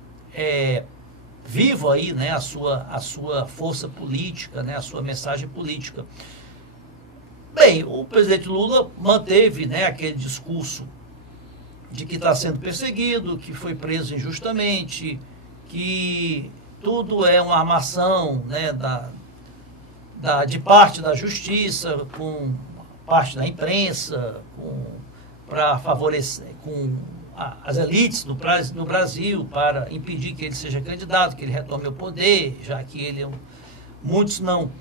vivo aí, né, a sua força política, né, a sua mensagem política. Bem, o presidente Lula manteve, né, aquele discurso de que está sendo perseguido, que foi preso injustamente, que tudo é uma armação, né, de parte da justiça, com parte da imprensa, para favorecer, com as elites no Brasil, para impedir que ele seja candidato, que ele retome o poder, já que muitos não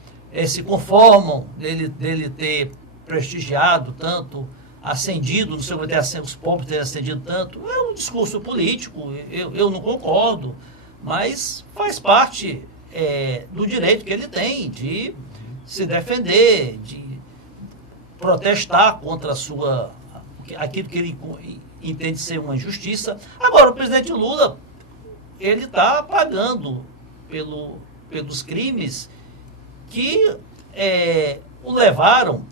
se conformam dele ter prestigiado tanto, ascendido, no seu poder, os pobres terem ascendido tanto. É um discurso político, eu não concordo, mas faz parte do direito que ele tem de se defender, de protestar contra aquilo que ele entende ser uma injustiça. Agora, o presidente Lula, ele está pagando pelos crimes que o levaram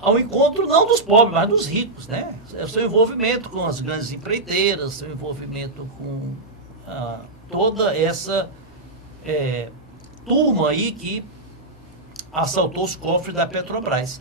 ao encontro não dos pobres, mas dos ricos, né? É o seu envolvimento com as grandes empreiteiras, seu envolvimento com toda essa turma aí que assaltou os cofres da Petrobras.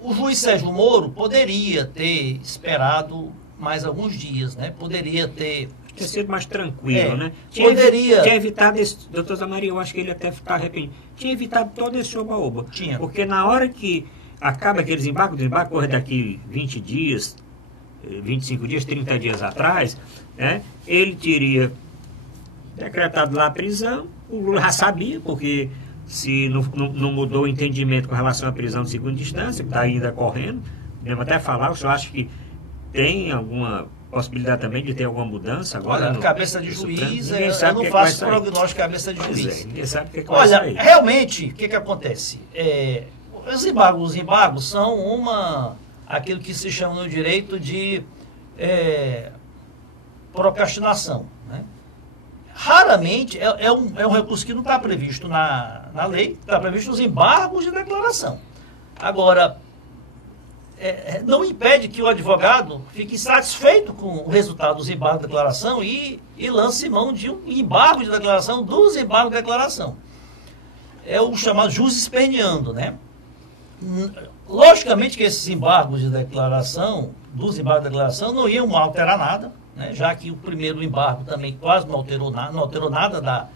O juiz Sérgio Moro poderia ter esperado mais alguns dias, né? Poderia ter sido mais tranquilo, né? Poderia. Tinha evitado esse, doutor Zé Maria, eu acho que ele até está arrependido. Tinha evitado todo esse oba-oba. Tinha. Porque na hora que acaba aquele desembarque, o desembarque corre daqui 20 dias, 25 dias, 30 dias atrás, né? Ele teria decretado lá a prisão, o Lula já sabia, porque se não mudou o entendimento com relação à prisão de segunda instância, que está ainda correndo, mesmo até falar, o senhor acha que tem alguma possibilidade também de ter alguma mudança agora? Olha, cabeça de juiz, eu não que faço prognóstico de cabeça de juiz. Ninguém sabe o que vai Olha, sair. realmente, o que acontece? Os embargos são aquilo que se chama no direito de procrastinação, né? Raramente, é um recurso que não está previsto na lei, está previsto nos embargos de declaração. Agora, não impede que o advogado fique satisfeito com o resultado dos embargos de declaração e lance mão de um embargo de declaração dos embargos de declaração. É o chamado jus esperneando, né? Logicamente que esses embargos de declaração, dos embargos de declaração, não iam alterar nada, né? Já que o primeiro embargo também quase não alterou nada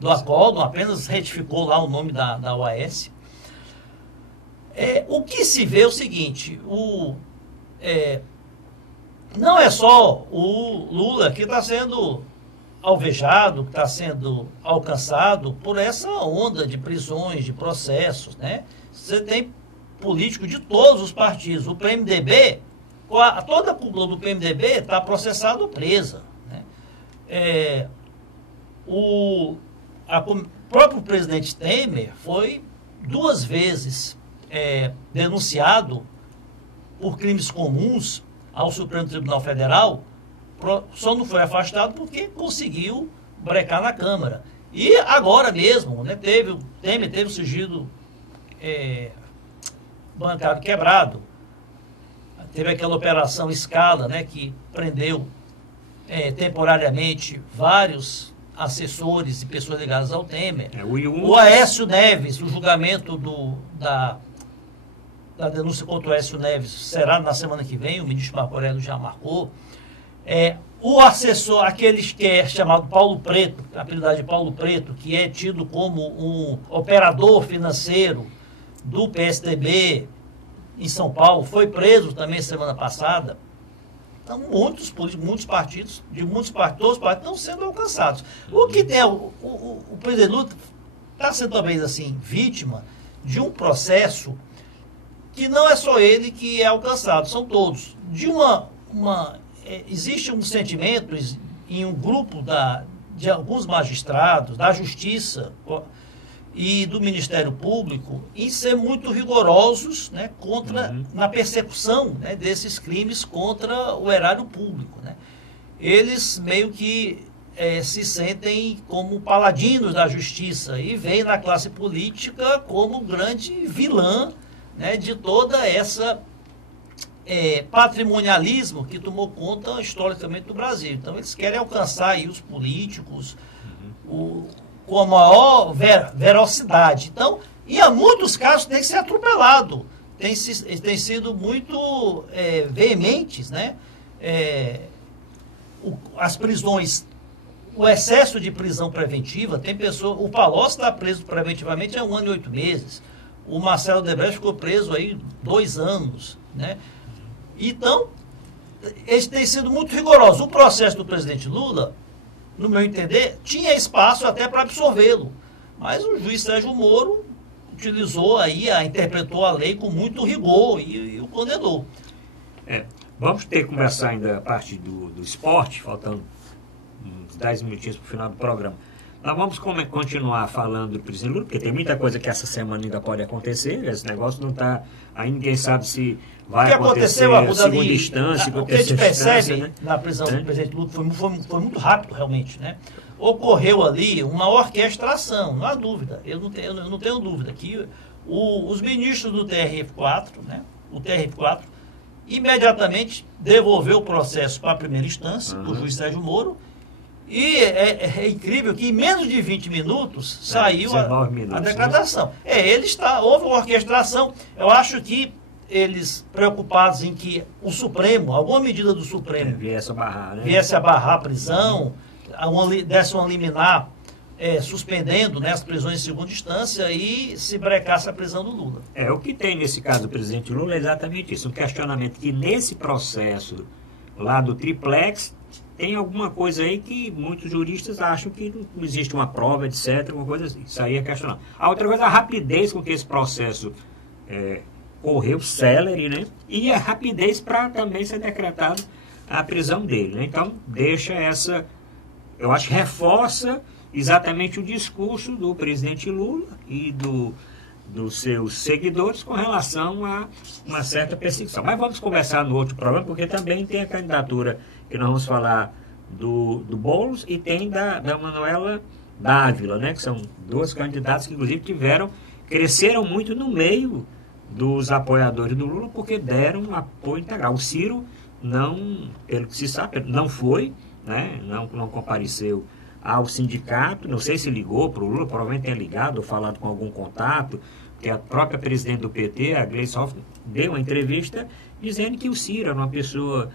do acórdão, apenas retificou lá o nome da OAS. O que se vê é o seguinte, não é só o Lula que está sendo alvejado, que está sendo alcançado por essa onda de prisões, de processos, né? Você tem político de todos os partidos. O PMDB, toda a cúpula do PMDB está processada ou presa, né? O próprio presidente Temer foi 2 vezes denunciado por crimes comuns ao Supremo Tribunal Federal, só não foi afastado porque conseguiu brecar na Câmara. E agora mesmo, né, o Temer teve o sigilo bancário quebrado. Teve aquela operação Escala, né, que prendeu temporariamente vários assessores e pessoas ligadas ao Temer. O Aécio Neves, o julgamento da denúncia contra o Aécio Neves será na semana que vem, o ministro Marco Aurélio já marcou. O assessor, aquele que é chamado Paulo Preto, a apelidade de Paulo Preto, que é tido como um operador financeiro do PSDB em São Paulo, foi preso também semana passada. Então, muitos partidos, todos os partidos estão sendo alcançados. O que tem, o presidente Lula está sendo talvez assim, vítima de um processo que não é só ele que é alcançado, são todos. Existe um sentimento em um grupo de alguns magistrados, da Justiça e do Ministério Público, em ser muito rigorosos, né, na persecução, né, desses crimes contra o erário público, né? Eles meio que se sentem como paladinos da justiça e veem na classe política como grande vilã, né, de toda essa patrimonialismo que tomou conta historicamente do Brasil. Então eles querem alcançar aí os políticos com a maior velocidade. Então, e há muitos casos tem que ser atropelado, tem sido muito veementes, né? As prisões, o excesso de prisão preventiva, tem pessoa, o Palocci está preso preventivamente há 1 ano e 8 meses, o Marcelo Odebrecht ficou preso aí 2 anos, né? Então, eles têm sido muito rigorosos. O processo do presidente Lula, no meu entender, tinha espaço até para absorvê-lo, mas o juiz Sérgio Moro utilizou aí, interpretou a lei com muito rigor e o condenou. Vamos ter que conversar ainda a parte do esporte, faltando uns 10 minutinhos para o final do programa. Nós vamos continuar falando do presidente Lula, porque tem muita coisa que essa semana ainda pode acontecer, esse negócio não está... Aí ninguém sabe se vai acontecer segunda instância, o que a gente percebe, né, na prisão do presidente Lula foi muito rápido, realmente, né? Ocorreu ali uma orquestração, não há dúvida, eu não tenho dúvida, que os ministros do TRF4, né, o TRF4, imediatamente devolveu o processo para a primeira instância, o juiz Sérgio Moro, e é incrível que em menos de 20 minutos saiu a decretação. Né? Houve uma orquestração. Eu acho que eles, preocupados em que o Supremo, alguma medida do Supremo viesse a barrar a prisão, desse uma liminar suspendendo, né, as prisões em segunda instância e se brecasse a prisão do Lula. O que tem nesse caso do presidente Lula é exatamente isso, um questionamento que nesse processo lá do triplex tem alguma coisa aí que muitos juristas acham que não existe uma prova, etc, alguma coisa assim. Isso aí é questionável. A outra coisa é a rapidez com que esse processo correu, célere, né? E a rapidez para também ser decretado a prisão dele, né? Então, deixa eu acho que reforça exatamente o discurso do presidente Lula e dos seus seguidores com relação a uma certa perseguição. Mas vamos conversar no outro programa, porque também tem a candidatura que nós vamos falar do Boulos e tem da Manuela Dávila, né, que são 2 candidatos que inclusive cresceram muito no meio dos apoiadores do Lula, porque deram um apoio integral. O Ciro não, pelo que se sabe, não foi, né, não compareceu ao sindicato, não sei se ligou para o Lula, provavelmente tem ligado ou falado com algum contato, porque a própria presidente do PT, a Gleisi Hoffmann, deu uma entrevista dizendo que o Ciro era uma pessoa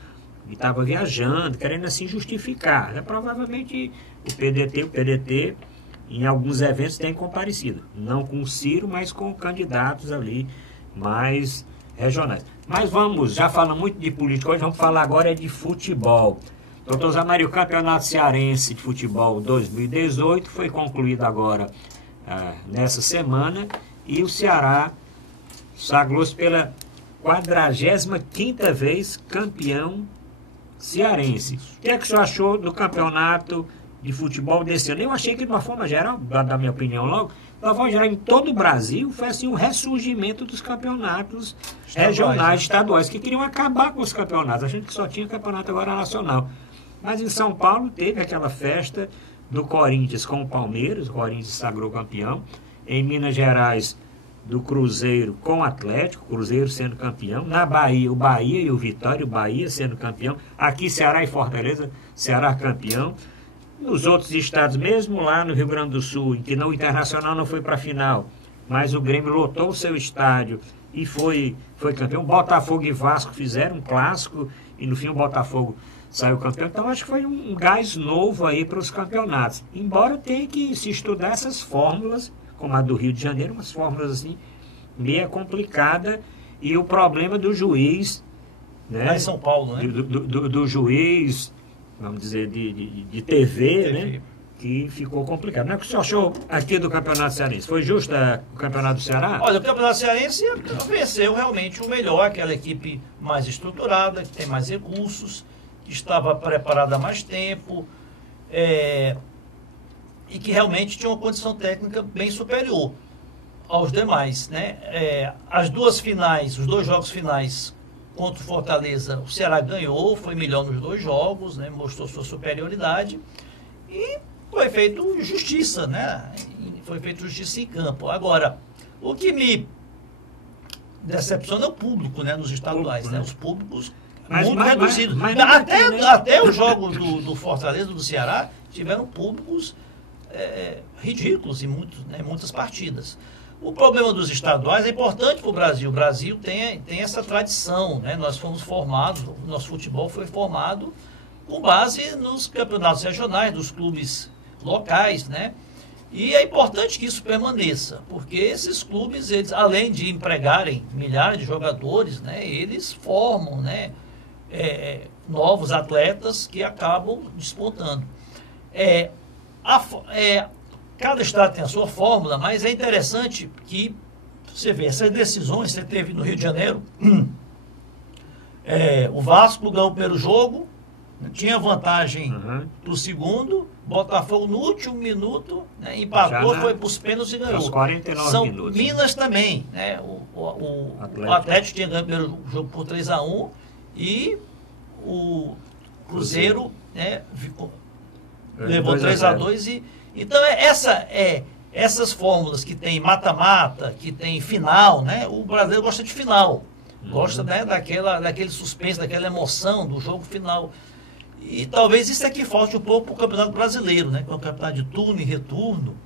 que estava viajando, querendo assim justificar. Provavelmente o PDT, em alguns eventos, tem comparecido. Não com o Ciro, mas com candidatos ali mais regionais. Mas já falamos muito de política, hoje vamos falar agora de futebol. Doutor Zamário, o Campeonato Cearense de Futebol 2018 foi concluído agora nessa semana e o Ceará sagrou-se pela 45ª vez campeão cearense. O que é que o senhor achou do campeonato de futebol desse ano? Eu achei que, de uma forma geral, da minha opinião logo, de uma forma geral, em todo o Brasil, foi assim um ressurgimento dos campeonatos regionais, estaduais, que queriam acabar com os campeonatos, achando que só tinha campeonato agora nacional. Mas em São Paulo teve aquela festa do Corinthians com o Palmeiras, o Corinthians sagrou campeão. Em Minas Gerais, do Cruzeiro com o Atlético, Cruzeiro sendo campeão. Na Bahia, o Bahia e o Vitória, o Bahia sendo campeão. Aqui, Ceará e Fortaleza, Ceará campeão. Nos outros estados, mesmo lá no Rio Grande do Sul, em que o Internacional não foi para a final, mas o Grêmio lotou o seu estádio e foi campeão. Botafogo e Vasco fizeram um clássico e no fim o Botafogo saiu campeão. Então acho que foi um gás novo aí para os campeonatos. Embora tenha que se estudar essas fórmulas, como a do Rio de Janeiro, umas fórmulas assim, meio complicada, e o problema do juiz, né? Lá em São Paulo, né? Do juiz, vamos dizer, de TV, né? Que ficou complicado. Não é que o senhor achou aqui do Campeonato Cearense? Foi justo o Campeonato do Ceará? Olha, o Campeonato Cearense venceu realmente o melhor, aquela equipe mais estruturada, que tem mais recursos, que estava preparada há mais tempo, e que realmente tinha uma condição técnica bem superior aos demais, né? As 2 finais, os 2 jogos finais contra o Fortaleza, o Ceará ganhou, foi melhor nos 2 jogos, né? Mostrou sua superioridade. E foi feito justiça, né? Foi feito justiça em campo. Agora, o que me decepciona é o público, né? Nos estaduais, né? Os públicos muito reduzidos. Até os jogos do Fortaleza, do Ceará, tiveram públicos ridículos em muitas partidas. O problema dos estaduais é importante para o Brasil. O Brasil tem essa tradição, né? Nós fomos formados, o nosso futebol foi formado com base nos campeonatos regionais, dos clubes locais, né? E é importante que isso permaneça, porque esses clubes, eles, além de empregarem milhares de jogadores, né? Eles formam, né? Novos atletas que acabam despontando. Cada estado tem a sua fórmula, mas é interessante que você vê essas decisões. Você teve no Rio de Janeiro, o Vasco ganhou o primeiro jogo, tinha vantagem para o segundo, Botafogo no último minuto, né, empatou, foi para os pênaltis e ganhou. Aos 49 minutos. Minas também, né, o Atlético tinha ganho o primeiro jogo por 3-1 e o Cruzeiro, né, levou 3-2 então, essas fórmulas que tem mata-mata, que tem final, né? O brasileiro gosta de final. Gosta, né, daquele suspense, daquela emoção do jogo final. E talvez isso aqui falte um pouco para o Campeonato Brasileiro, né? Que é um campeonato de turno e retorno.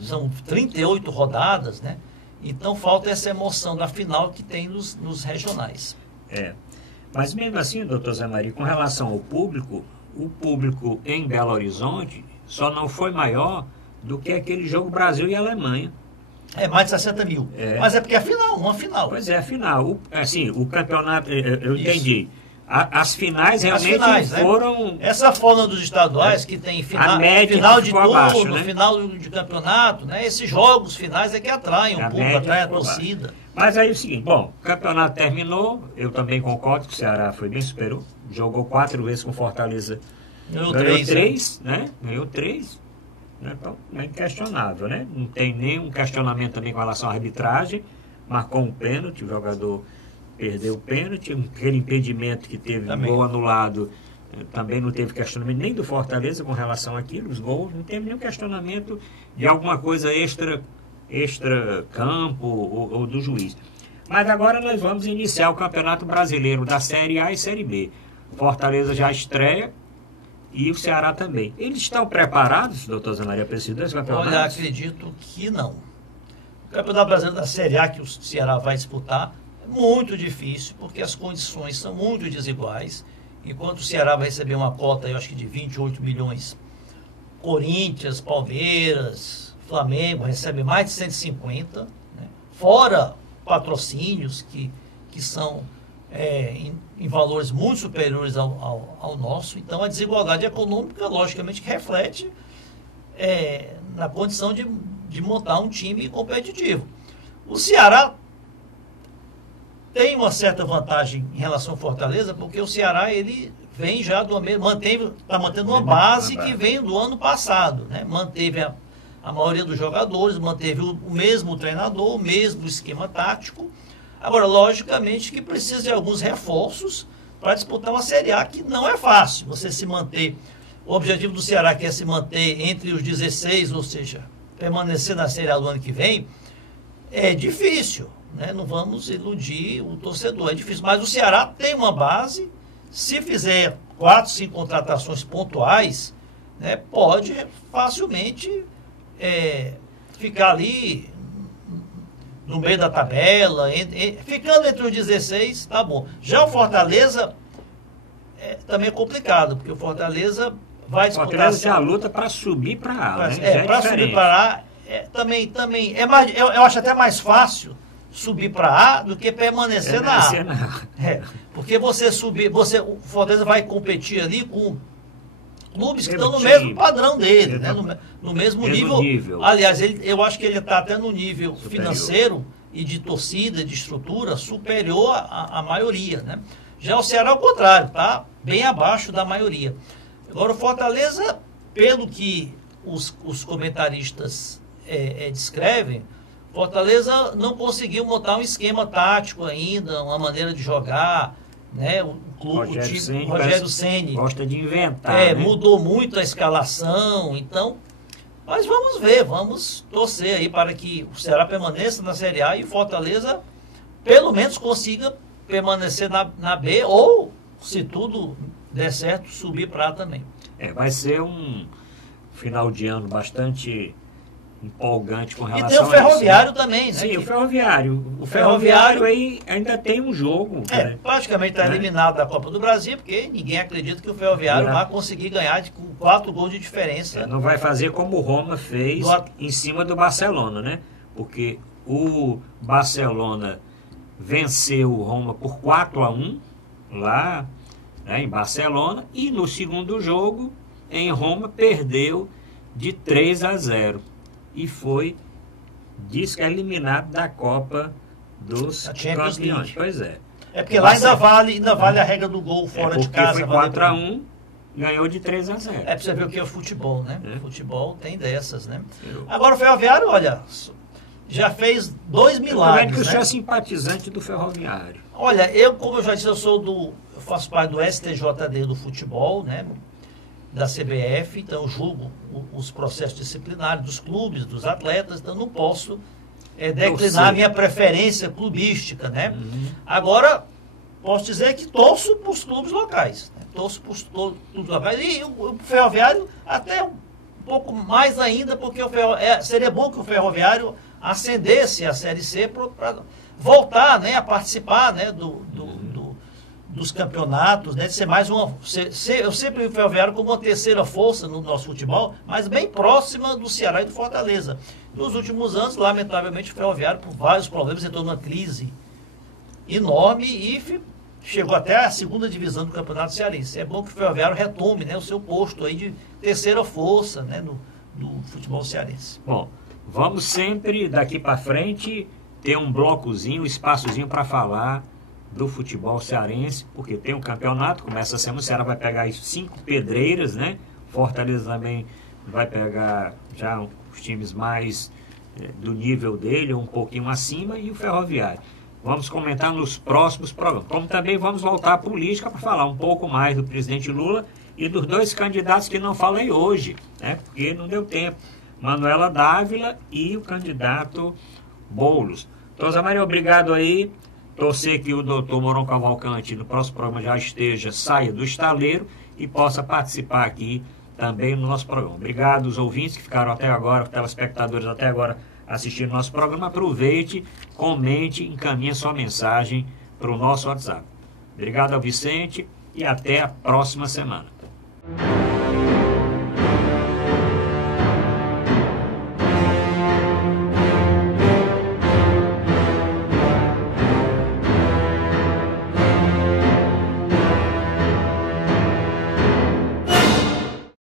São 38 rodadas, né? Então falta essa emoção da final que tem nos regionais. Mas mesmo assim, doutor Zé Maria, com relação ao público, o público em Belo Horizonte só não foi maior do que aquele jogo Brasil e Alemanha. Mais de 60 mil. Mas é porque é final, uma final. Pois é, a final. O campeonato, eu entendi. As finais realmente foram... Né? Essa forma dos estaduais, que tem final de turno, abaixo, né? Final de campeonato, né? Esses jogos finais é que atraem o público, atraem a torcida. Mas aí é o seguinte, o campeonato terminou, eu também concordo que o Ceará foi bem superior, jogou 4 vezes com Fortaleza. Ganhou 3, né? Ganhou 3. Então, é inquestionável, né? Não tem nenhum questionamento também com relação à arbitragem. Marcou um pênalti, o jogador perdeu o pênalti. Aquele impedimento que teve gol anulado, também não teve questionamento nem do Fortaleza com relação àquilo. Os gols, não teve nenhum questionamento de alguma coisa extra campo ou do juiz. Mas agora nós vamos iniciar o Campeonato Brasileiro da Série A e Série B. Fortaleza já estreia. E o Ceará também. Eles estão preparados, doutor Zé Maria, para esses dois campeonatos? Olha, acredito que não. O Campeonato Brasileiro da Série A que o Ceará vai disputar é muito difícil, porque as condições são muito desiguais. Enquanto o Ceará vai receber uma cota, eu acho que de 28 milhões, Corinthians, Palmeiras, Flamengo recebem mais de 150, né? Fora patrocínios que são... em valores muito superiores ao nosso. Então a desigualdade econômica logicamente reflete na condição de montar um time competitivo. O Ceará tem uma certa vantagem em relação ao Fortaleza, porque o Ceará ele vem já está mantendo uma base que vem do ano passado, né? Manteve a maioria dos jogadores, manteve o mesmo treinador, o mesmo esquema tático. Agora, logicamente que precisa de alguns reforços para disputar uma Série A, que não é fácil você se manter. O objetivo do Ceará, que é se manter entre os 16, ou seja, permanecer na Série A do ano que vem, é difícil, né? Não vamos iludir o torcedor, é difícil. Mas o Ceará tem uma base, se fizer 4, 5 contratações pontuais, né, pode facilmente ficar ali no meio da tabela, ficando entre os 16, tá bom. Já o Fortaleza também é complicado, porque o Fortaleza vai disputar... Fortaleza tem a luta para subir para A, né? Para subir para A, também é mais, eu acho até mais fácil subir para A do que permanecer na A. Porque você subir, o Fortaleza vai competir ali com clubes que estão no mesmo padrão dele, né? No mesmo nível. Aliás, eu acho que ele está até no nível financeiro e de torcida, de estrutura, superior à maioria, né? Já o Ceará, ao contrário, está bem abaixo da maioria. Agora, o Fortaleza, pelo que os comentaristas descrevem, Fortaleza não conseguiu montar um esquema tático ainda, uma maneira de jogar. né? O clube, o Rogério Ceni gosta de inventar, né? Mudou muito a escalação, então, mas vamos ver, vamos torcer aí para que o Ceará permaneça na Série A e o Fortaleza pelo menos consiga permanecer na B, ou, se tudo der certo, subir para A também. Vai ser um final de ano bastante empolgante com relação a isso. E tem o Ferroviário também, né? Sim, o Ferroviário aí ainda tem um jogo. Né? Praticamente está eliminado da Copa do Brasil, porque ninguém acredita que o Ferroviário vai conseguir ganhar com 4 gols de diferença. Não vai fazer como o Roma fez em cima do Barcelona, né? Porque o Barcelona venceu o Roma por 4-1 lá, né, em Barcelona, e no segundo jogo em Roma perdeu de 3-0 e foi eliminado da Copa dos Campeões. Pois é. É porque lá ainda vale a regra do gol fora de casa. Foi 4-1, ganhou de 3-0. Pra você ver o que é o futebol, né? Futebol tem dessas, né? Agora o Ferroviário, olha, já fez 2 milagres. Eu sou simpatizante do Ferroviário. Olha, como eu já disse, eu faço parte do STJD do futebol, né? Da CBF, então eu julgo os processos disciplinares dos clubes, dos atletas, então não posso declinar a minha preferência clubística, né? Agora, posso dizer que torço para os clubes locais, né? Torço para os clubes locais, e o Ferroviário até um pouco mais ainda, porque seria bom que o Ferroviário ascendesse a Série C para voltar, né, a participar, né, dos campeonatos, né, de ser mais eu sempre vi o Ferroviário como uma terceira força no nosso futebol, mas bem próxima do Ceará e do Fortaleza. Nos últimos anos, lamentavelmente, o Ferroviário, por vários problemas, entrou numa crise enorme e chegou até a 2ª divisão do Campeonato Cearense. É bom que o Ferroviário retome, né, o seu posto aí de terceira força, né, do futebol cearense. Bom, vamos sempre, daqui para frente, ter um blocozinho, um espaçozinho para falar do futebol cearense, porque tem um campeonato, começa a semana, o Ceará vai pegar 5 pedreiras, né? Fortaleza também vai pegar já os times mais do nível dele, um pouquinho acima, e o Ferroviário. Vamos comentar nos próximos programas. Como também vamos voltar à política para falar um pouco mais do presidente Lula e dos 2 candidatos que não falei hoje, né? Porque não deu tempo. Manuela Dávila e o candidato Boulos. Então, Zé Maria, obrigado aí. Torcer que o doutor Mourão Cavalcante no próximo programa já saia do estaleiro e possa participar aqui também no nosso programa. Obrigado aos ouvintes que ficaram até agora, telespectadores até agora assistindo o nosso programa. Aproveite, comente, encaminhe sua mensagem para o nosso WhatsApp. Obrigado ao Vicente e até a próxima semana.